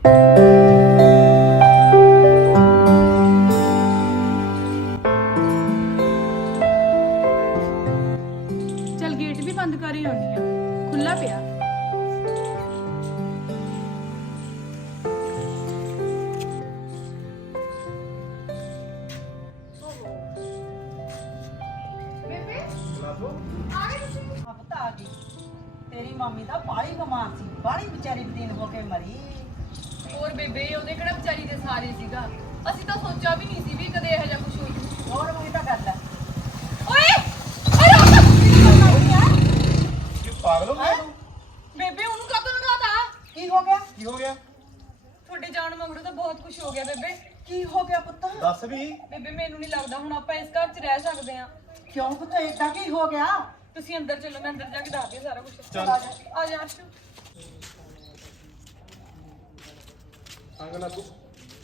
चल गेट भी बंद कर ही होनी है, खुला पिया। तेरी मामी दा बाली बीमार सी, बाली बेचारी दिन हो के मरी। और बेबे ਉਹਦੇ ਕਿਹੜਾ ਵਿਚਾਰੀ ਦੇ ਸਾਰੇ ਸੀਗਾ, ਅਸੀਂ ਤਾਂ ਸੋਚਿਆ ਵੀ ਨਹੀਂ ਸੀ ਵੀ ਕਦੇ ਇਹੋ ਜਿਹਾ ਕੁਝ ਹੋ ਜੂ। ਹੋਰ ਉਹੀ ਤਾਂ ਗੱਲ ਹੈ। ਓਏ ਕਿ ਪਾਗਲ ਹੋ ਗਿਆ ਤੂੰ? ਬੇਬੇ ਉਹਨੂੰ ਕਾਹਤੋਂ ਲਗਾਤਾ? ਕੀ ਹੋ ਗਿਆ? ਕੀ ਹੋ ਗਿਆ? ਤੁਹਾਡੇ ਜਾਣ ਮਗਰੋਂ ਤਾਂ ਬਹੁਤ ਕੁਝ ਹੋ ਗਿਆ ਬੇਬੇ। ਕੀ ਹੋ ਗਿਆ ਪੁੱਤ? ਦੱਸ ਵੀ। ਬੇਬੇ ਮੈਨੂੰ ਨਹੀਂ ਲੱਗਦਾ ਹੁਣ ਆਪਾਂ ਇਸ ਘਰ 'ਚ ਰਹਿ ਸਕਦੇ ਹਾਂ। ਕਿਉਂ ਪੁੱਤ ਏਦਾਂ ਕੀ ਹੋ ਗਿਆ? ਤੁਸੀਂ ਅੰਦਰ ਚੱਲੋ, ਮੈਂ ਅੰਦਰ ਜਾ ਕੇ ਦੱਸਦੀ ਹਾਂ ਸਾਰਾ ਕੁਝ। ਚੱਲ। ਆ ਜਾ ਅਰਸ਼ੂ। ਅੰਗ ਨਾ ਤੂੰ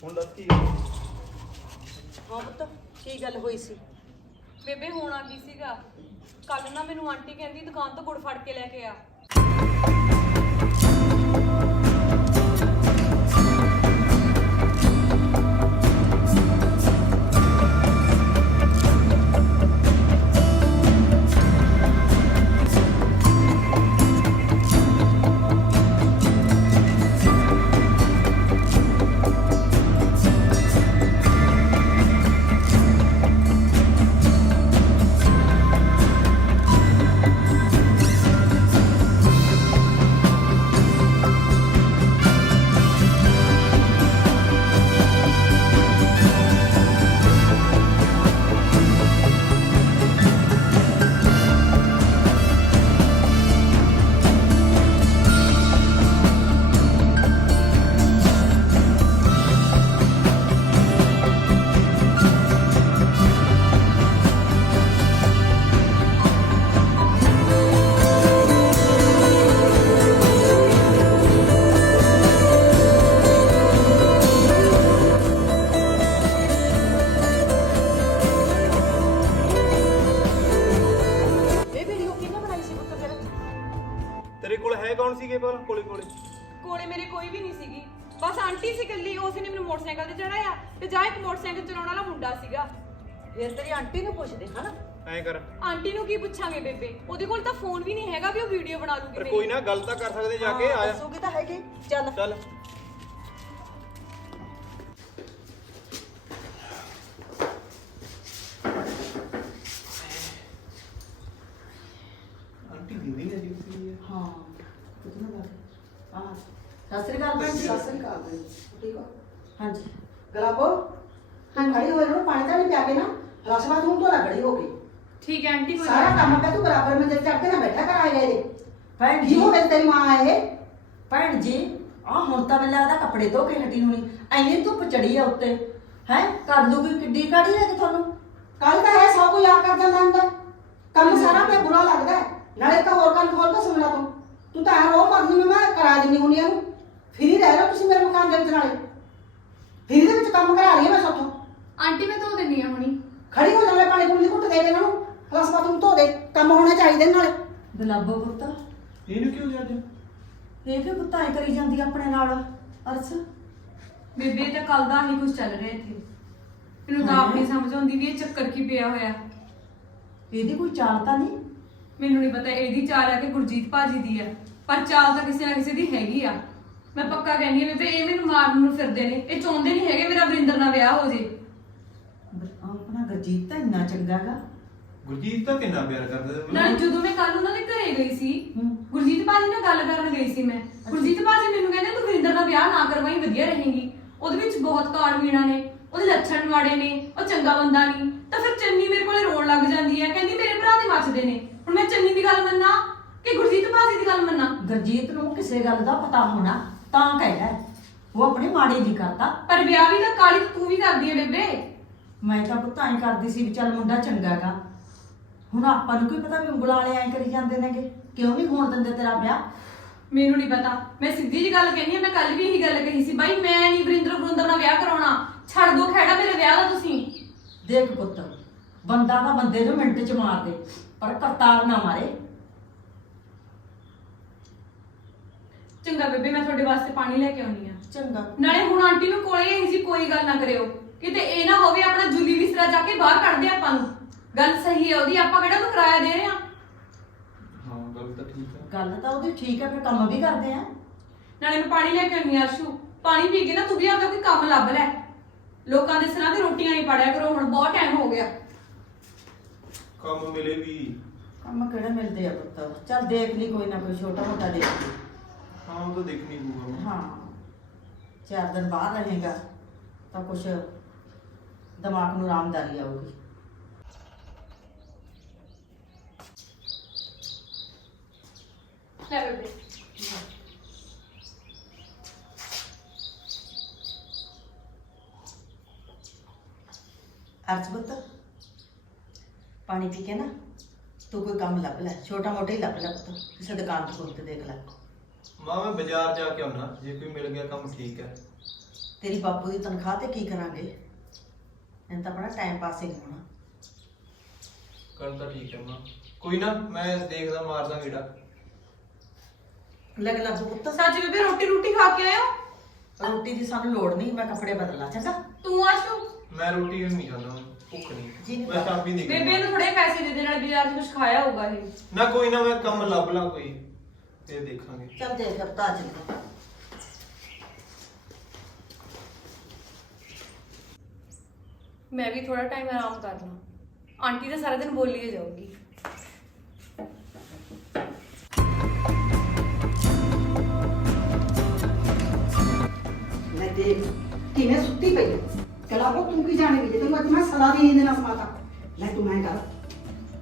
ਹੁਣ ਦੱਸ ਕੀ ਗੱਲ? ਹਾਂ ਪੁੱਤ ਕੀ ਗੱਲ ਹੋਈ ਸੀ? ਬੇਬੇ ਹੋਣਾ ਕੀ ਸੀਗਾ, ਕੱਲ ਨਾ ਮੈਨੂੰ ਆਂਟੀ ਕਹਿੰਦੀ ਦੁਕਾਨ ਤੋਂ ਗੁੜ ਫੜ ਕੇ ਲੈ ਕੇ ਆ। ਤੇਰੇ ਕੋਲ ਹੈ ਕੌਣ ਸੀਗੇ ਪਰ ਕੋਲੇ ਕੋਲੇ ਮੇਰੇ ਕੋਈ ਵੀ ਨਹੀਂ ਸੀਗੀ, ਬਸ ਆਂਟੀ ਸੀ ਇਕੱਲੀ। ਉਸ ਨੇ ਮੈਨੂੰ ਮੋਟਰਸਾਈਕਲ ਤੇ ਚੜਾਇਆ ਤੇ ਜਾ ਇੱਕ ਮੋਟਰਸਾਈਕਲ ਚਲਾਉਣ ਵਾਲਾ ਮੁੰਡਾ ਸੀਗਾ। ਫਿਰ ਤੇਰੀ ਆਂਟੀ ਨੂੰ ਪੁੱਛਦੇ ਹਨਾ। ਐਂ ਕਰ, ਆਂਟੀ ਨੂੰ ਕੀ ਪੁੱਛਾਂਗੇ ਬੇਬੇ, ਉਹਦੇ ਕੋਲ ਤਾਂ ਫੋਨ ਵੀ ਨਹੀਂ ਹੈਗਾ ਵੀ ਉਹ ਵੀਡੀਓ ਬਣਾ ਲੂਗੀ ਪਰ ਮੇਰੀ। ਕੋਈ ਨਾ ਗੱਲ ਤਾਂ ਕਰ ਸਕਦੇ ਜਾ ਕੇ। ਆ ਜਾ ਦੱਸੂਗੀ ਤਾਂ ਹੈਗੀ। ਚੱਲ ਚੱਲ। ਆਂਟੀ ਦੀਦੀ ਨੇ ਜੀ ਹਾਂ ਪੁੱਤ ਨਾ ਗੱਲ। ਹਾਂ ਸਤਿ ਸ੍ਰੀ ਅਕਾਲ ਭੈਣ ਜੀ। ਸਤਿ ਸ੍ਰੀ ਅਕਾਲ ਜੀ। ਠੀਕ ਹੋ? ਹਾਂਜੀ ਗਲਾਬੋ ਹਾਂ ਖੜੀ ਹੋਏ ਨੂੰ ਪਾਣੀ ਤਾਂ ਨਹੀਂ ਪਿਆ ਕੇ ਨਾ ਰਸਵਾ ਤੂੰ ਤੋਂ ਖੜੀ ਹੋ ਗਈ। ਠੀਕ ਹੈ ਆਂਟੀ, ਕੋਈ ਸਾਰਾ ਕੰਮ ਕਰ ਤੂੰ ਬਰਾਬਰ में चढ़ के ना बैठा कर आए गए ਭੈਣ जी ਜੀ। हो गई तेरी मां आए ਭੈਣ ਜੀ ਆ ਹੁਣ ਤਾਂ ਮੈਨੂੰ ਲੱਗਦਾ ਕੱਪੜੇ ਧੋ ਕੇ ਹਟੀ ਹੋਣੀ। ਐਨੀ ਧੁੱਪ ਚੜੀ ਆ ਉੱਤੇ ਹੈ। ਕਰ ਲੂਗੀ ਕਿੱਡੀ ਕਾੜੀ ਹੈ ਕਿ ਤੁਹਾਨੂੰ। कल का है सब कोई आ कर जाता अंदर कम सारा पे बुरा लगता है नाले का और कान खोल के सुन ला तू तो है रो मरनी में मैं करा देनी हुनी है फिर ही रह रहा तुम मेरे मकान दे नाले फिर दे विच काम करा रही है मैं साथों ਆਂਟੀ ਮੈਂ ਧੋ ਦਿੰਨੀ ਆ ਹੁਣੀ। खड़ी हो जावे पानी पूरी घुट दे देना प्लस बाथरूम धो दे काम होना चाहिए नाले ਗੁਲਾਬੋ ਪੁੱਤ ਇਹਨੂੰ ਕਿਉਂ ਜੱਜ? ਇਹ ਕਿ ਪੁੱਤ ਐ ਕਰੀ ਜਾਂਦੀ ਆਪਣੇ ਨਾਲ ਅਰਸ। ਬੇਬੇ ਤਾਂ ਕੱਲ ਦਾ ਹੀ ਕੁਝ ਚੱਲ ਰਿਹਾ ਇੱਥੇ, ਮੈਨੂੰ ਤਾਂ ਆਪ ਨਹੀਂ ਸਮਝ ਆਉਂਦੀ ਵੀ ਇਹ ਚੱਕਰ ਕੀ ਪਿਆ ਹੋਇਆ। ਇਹਦੀ ਕੋਈ ਚਾਲ ਤਾਂ ਨਹੀਂ। ਮੈਨੂੰ ਨਹੀਂ ਪਤਾ ਇਹਦੀ ਚਾਲ ਹੈ ਕਿ ਗੁਰਜੀਤ ਭਾਜੀ ਦੀ ਹੈ, ਪਰ ਚਾਲ ਤਾਂ ਕਿਸੇ ਨਾ ਕਿਸੇ ਦੀ ਹੈਗੀ ਆ। ਮੈਂ ਪੱਕਾ ਕਹਿੰਦੀ ਆ ਬੇਬੇ, ਇਹ ਮੈਨੂੰ ਮਾਰਨ ਨੂੰ ਫਿਰਦੇ ਨੇ। ਇਹ ਚਾਹੁੰਦੇ ਨਹੀਂ ਹੈਗੇ ਮੇਰਾ ਵਰਿੰਦਰ ਨਾਲ ਵਿਆਹ ਹੋ ਜੇ। ਆਪਣਾ ਗਰਜੀਤ ਤਾਂ ਇੰਨਾ ਚੰਗਾ ਗਾ। ਗੁਰਜੀਤ ਤਾਂ ਕਿੰਨਾ ਪਿਆਰ ਕਰਦਾ ਨਾਲੇ ਜਦੋਂ ਮੈਂ ਕੱਲ ਉਹਨਾਂ ਦੇ ਘਰੇ ਗਈ ਸੀ, ਹੂੰ। ਗੁਰਜੀਤ ਭਾਜੀ ਨਾਲ ਗੱਲ ਕਰਨ ਗਈ ਸੀ ਮੈਂ। ਗੁਰਜੀਤ ਭਾਜੀ ਮੈਨੂੰ ਕਹਿੰਦੇ ਤੂੰ ਵਰਿੰਦਰ ਨਾਲ ਵਿਆਹ ਨਾ ਕਰਵਾਈ, ਵਧੀਆ ਰਹੇਗੀ। ਉਹਦੇ ਵਿੱਚ ਬਹੁਤ ਕਾਣ ਮੀਣਾ ਨੇ, ਉਹਦੇ ਲੱਛਣ ਮਾੜੇ ਨੇ, ਉਹ ਚੰਗਾ ਬੰਦਾ ਨਹੀਂ। ਤਾਂ ਫਿਰ ਚੰਨੀ ਮੇਰੇ ਕੋਲੇ ਰੋਣ ਲੱਗ ਜਾਂਦੀ ਹੈ, ਕਹਿੰਦੀ ਮੇਰੇ ਭਰਾ ਦੇ ਮੱਚਦੇ ਨੇ। ਹੁਣ ਮੈਂ ਚੰਨੀ ਦੀ ਗੱਲ ਮੰਨਾਂ ਕਿ ਗੁਰਜੀਤ ਭਾਜੀ ਦੀ ਗੱਲ ਮੰਨਾਂ? ਗਰਜੀਤ ਨੂੰ ਕਿਸੇ ਗੱਲ ਦਾ ਪਤਾ ਹੋਣਾ ਤਾਂ ਕਹਿੰਦਾ ਉਹ ਆਪਣੀ ਮਾੜੀ ਨਹੀਂ ਕਰਦਾ। ਪਰ ਵਿਆਹ ਵੀ ਤਾਂ ਕਾਲੀ ਤੂੰ ਵੀ ਕਰਦੀ ਹੈ ਬੇਬੇ। ਮੈਂ ਤਾਂ ਪੁੱਤ ਐਂ ਕਰਦੀ ਸੀ ਵੀ ਚੱਲ ਮੁੰਡਾ ਚੰਗਾ ਗਾ। ਹੁਣ ਆਪਾਂ ਨੂੰ ਕੀ ਪਤਾ ਵੀ ਉਂਗਲਾਂ ਵਾਲੇ ਐਂ ਕਰੀ ਜਾਂਦੇ ਨੇਗੇ। ਕਿਉਂ ਨਹੀਂ ਹੋਣ ਦਿੰਦੇ ਤੇਰਾ ਵਿਆਹ? ਮੈਨੂੰ ਨਹੀਂ ਪਤਾ, ਮੈਂ ਸਿੱਧੀ ਜੀ ਗੱਲ ਕਹਿੰਦੀ ਆ। ਮੈਂ ਕੱਲ ਵੀ ਇਹੀ ਗੱਲ ਕਹੀ ਸੀ, ਬਾਈ ਮੈਂ ਨਹੀਂ ਵਰਿੰਦਰ ਨਾਲ ਵਿਆਹ ਕਰਾਉਣਾ। ਛੱਡ ਦੋ ਖਹਿੜਾ ਮੇਰੇ ਵਿਆਹ ਦਾ ਤੁਸੀਂ। ਦੇਖ ਪੁੱਤ, ਬੰਦਾ ਤਾਂ ਬੰਦੇ ਨੂੰ ਮਿੰਟ ਚ ਮਾਰ ਦੇ ਪਰ ਕਰਤਾਰ ਨਾ ਮਾਰੇ। ਚੰਗਾ ਬੇਬੇ, ਮੈਂ ਤੁਹਾਡੇ ਵਾਸਤੇ ਪਾਣੀ ਲੈ ਕੇ ਆਉਣੀ ਆ। ਚੰਗਾ। ਨਾਲੇ ਹੁਣ ਆਂਟੀ ਨੂੰ ਕੋਲੇ ਹੀ ਸੀ, ਕੋਈ ਗੱਲ ਨਾ ਕਰਿਓ, ਕਿਤੇ ਇਹ ਨਾ ਹੋਵੇ ਆਪਣਾ ਜੁਲੀ ਬਿਸਤਰਾ ਚੱਕ ਕੇ ਬਾਹਰ ਕੱਢ ਦੇ ਆਪਾਂ ਨੂੰ। ਗੱਲ ਸਹੀ ਹੈ ਉਹਦੀ, ਆਪਾਂ ਕਿਹੜਾ ਉਹਨੂੰ ਕਿਰਾਇਆ ਦੇ ਰਹੇ ਆ। ਹਾਂ ਗੱਲ ਤਾਂ ਠੀਕ ਹੈ। ਗੱਲ ਤਾਂ ਉਹਦੀ ਠੀਕ ਹੈ, ਫਿਰ ਕੰਮ ਵੀ ਕਰਦੇ ਆ। ਨਾਲੇ ਮੈਂ ਪਾਣੀ ਲੈ ਕੇ ਆਉਣੀ ਆ ਅਰਸ਼ੂ, ਪਾਣੀ ਪੀ ਕੇ ਨਾ ਤੂੰ ਵੀ ਆਪਦਾ ਕੋਈ ਕੰਮ ਲੱਭ ਲੈ। ਲੋਕਾਂ ਦੇ ਸਿਰਾਂ ਤੇ ਰੋਟੀਆਂ ਨਹੀਂ ਪੜਿਆ ਕਰੋ, ਹੁਣ ਬਹੁਤ ਟਾਈਮ ਹੋ ਗਿਆ। ਕੰਮ ਮਿਲੇ ਵੀ। ਕੰਮ ਕਿਹੜੇ ਮਿਲਦੇ ਆ ਪੁੱਤ, ਚੱਲ ਦੇਖ ਲਈ ਕੋਈ ਨਾ ਕੋਈ ਛੋਟਾ ਮੋਟਾ ਦੇਖ ਲਈ। ਹਾਂ ਉਹ ਤਾਂ ਦੇਖਣੀ ਪਊਗਾ। ਹਾਂ 4 ਦਿਨ ਬਾਹਰ ਰਹੇਗਾ ਤਾਂ ਕੁਛ ਦਿਮਾਗ ਨੂੰ ਆਰਾਮਦਾਰੀ ਆਊਗੀ। ਲੈ ਬੇਬੇ। ਅਰਜ ਪੁੱਤ ਪਾਣੀ ਪੀ ਕੇ ਨਾ ਤੂੰ ਕੋਈ ਕੰਮ ਲੱਭ ਲੈ, ਛੋਟਾ ਮੋਟਾ ਹੀ ਲੱਭ ਲੈ ਪੁੱਤ, ਕਿਸੇ ਦੁਕਾਨ ਤੇ ਦੇਖ ਲੈ। ਮਾਂ ਮੈਂ ਬਾਜ਼ਾਰ ਜਾ ਕੇ ਆਉਣਾ, ਜੇ ਕੋਈ ਮਿਲ ਗਿਆ ਕੰਮ ਠੀਕ ਹੈ। ਤੇਰੀ ਬਾਪੂ ਦੀ ਤਨਖਾਹ ਤੇ ਕੀ ਕਰਾਂਗੇ, ਇਹਨਾਂ ਤਾਂ ਬੜਾ ਟਾਈਮ ਪਾਸ ਹੀ ਨਹੀਂ ਹੋਣਾ। ਗੱਲ ਤਾਂ ਠੀਕ ਹੈ ਮਾਂ, ਕੋਈ ਨਾ ਮੈਂ ਦੇਖਦਾ ਮਾਰਦਾ ਗੇੜਾ। ਲੱਗ ਲੱਗ ਪੁੱਤ, ਸੱਚ ਬੇਬੇ, ਰੋਟੀ ਖਾ ਕੇ ਆਇਓ। ਰੋਟੀ ਦੀ ਸਾਨੂੰ ਲੋੜ ਨਹੀਂ, ਮੈਂ ਕੱਪੜੇ ਬਦਲਾਂ ਚੰਗਾ। ਤੂੰ ਆਸ਼ੂ ਮੈਂ ਰੋਟੀ ਨਹੀਂ ਖਾਂਦਾ, ਭੁੱਖ ਜੀ ਨਹੀਂ। ਨਹੀਂ ਮੈਂ ਚਾਬੀ ਨਹੀਂ ਬੇਬੇ ਨੂੰ ਥੋੜੇ ਪੈਸੇ ਦੇ ਦੇ, ਨਾਲ ਬਾਜ਼ਾਰ 'ਚ ਕੁਝ ਖਾਇਆ ਹੋਊਗਾ ਇਹ। ਨਾ ਕੋਈ ਨਾ, ਮੈਂ ਕੰਮ ਲੱਭ ਲਾਂ ਕੋਈ, ਤੇ ਦੇਖਾਂਗੇ। ਚੱਲ ਦੇਖ ਹਫਤਾ ਚੱਲ। ਮੈਂ ਵੀ ਥੋੜਾ ਟਾਈਮ ਆਰਾਮ ਕਰ ਲਾਂ, ਆਂਟੀ ਤਾਂ ਸਾਰਾ ਦਿਨ ਬੋਲੀ ਹੀ ਜਾਊਗੀ। ਲੈ ਦੇਖ ਕਿਵੇਂ ਸੁੱਤੀ ਪਈ ਹੈ। ਕਲਾ ਕੋ ਤੂੰ ਕੀ ਜਾਣੇ ਵੀ ਤੈਨੂੰ ਅੱਜ ਮੈਂ ਸਲਾਹ ਵੀ ਨਹੀਂ ਦੇਣਾ ਸਮਾਤਾ। ਲੈ ਤੂੰ ਮੈਂ ਕਰ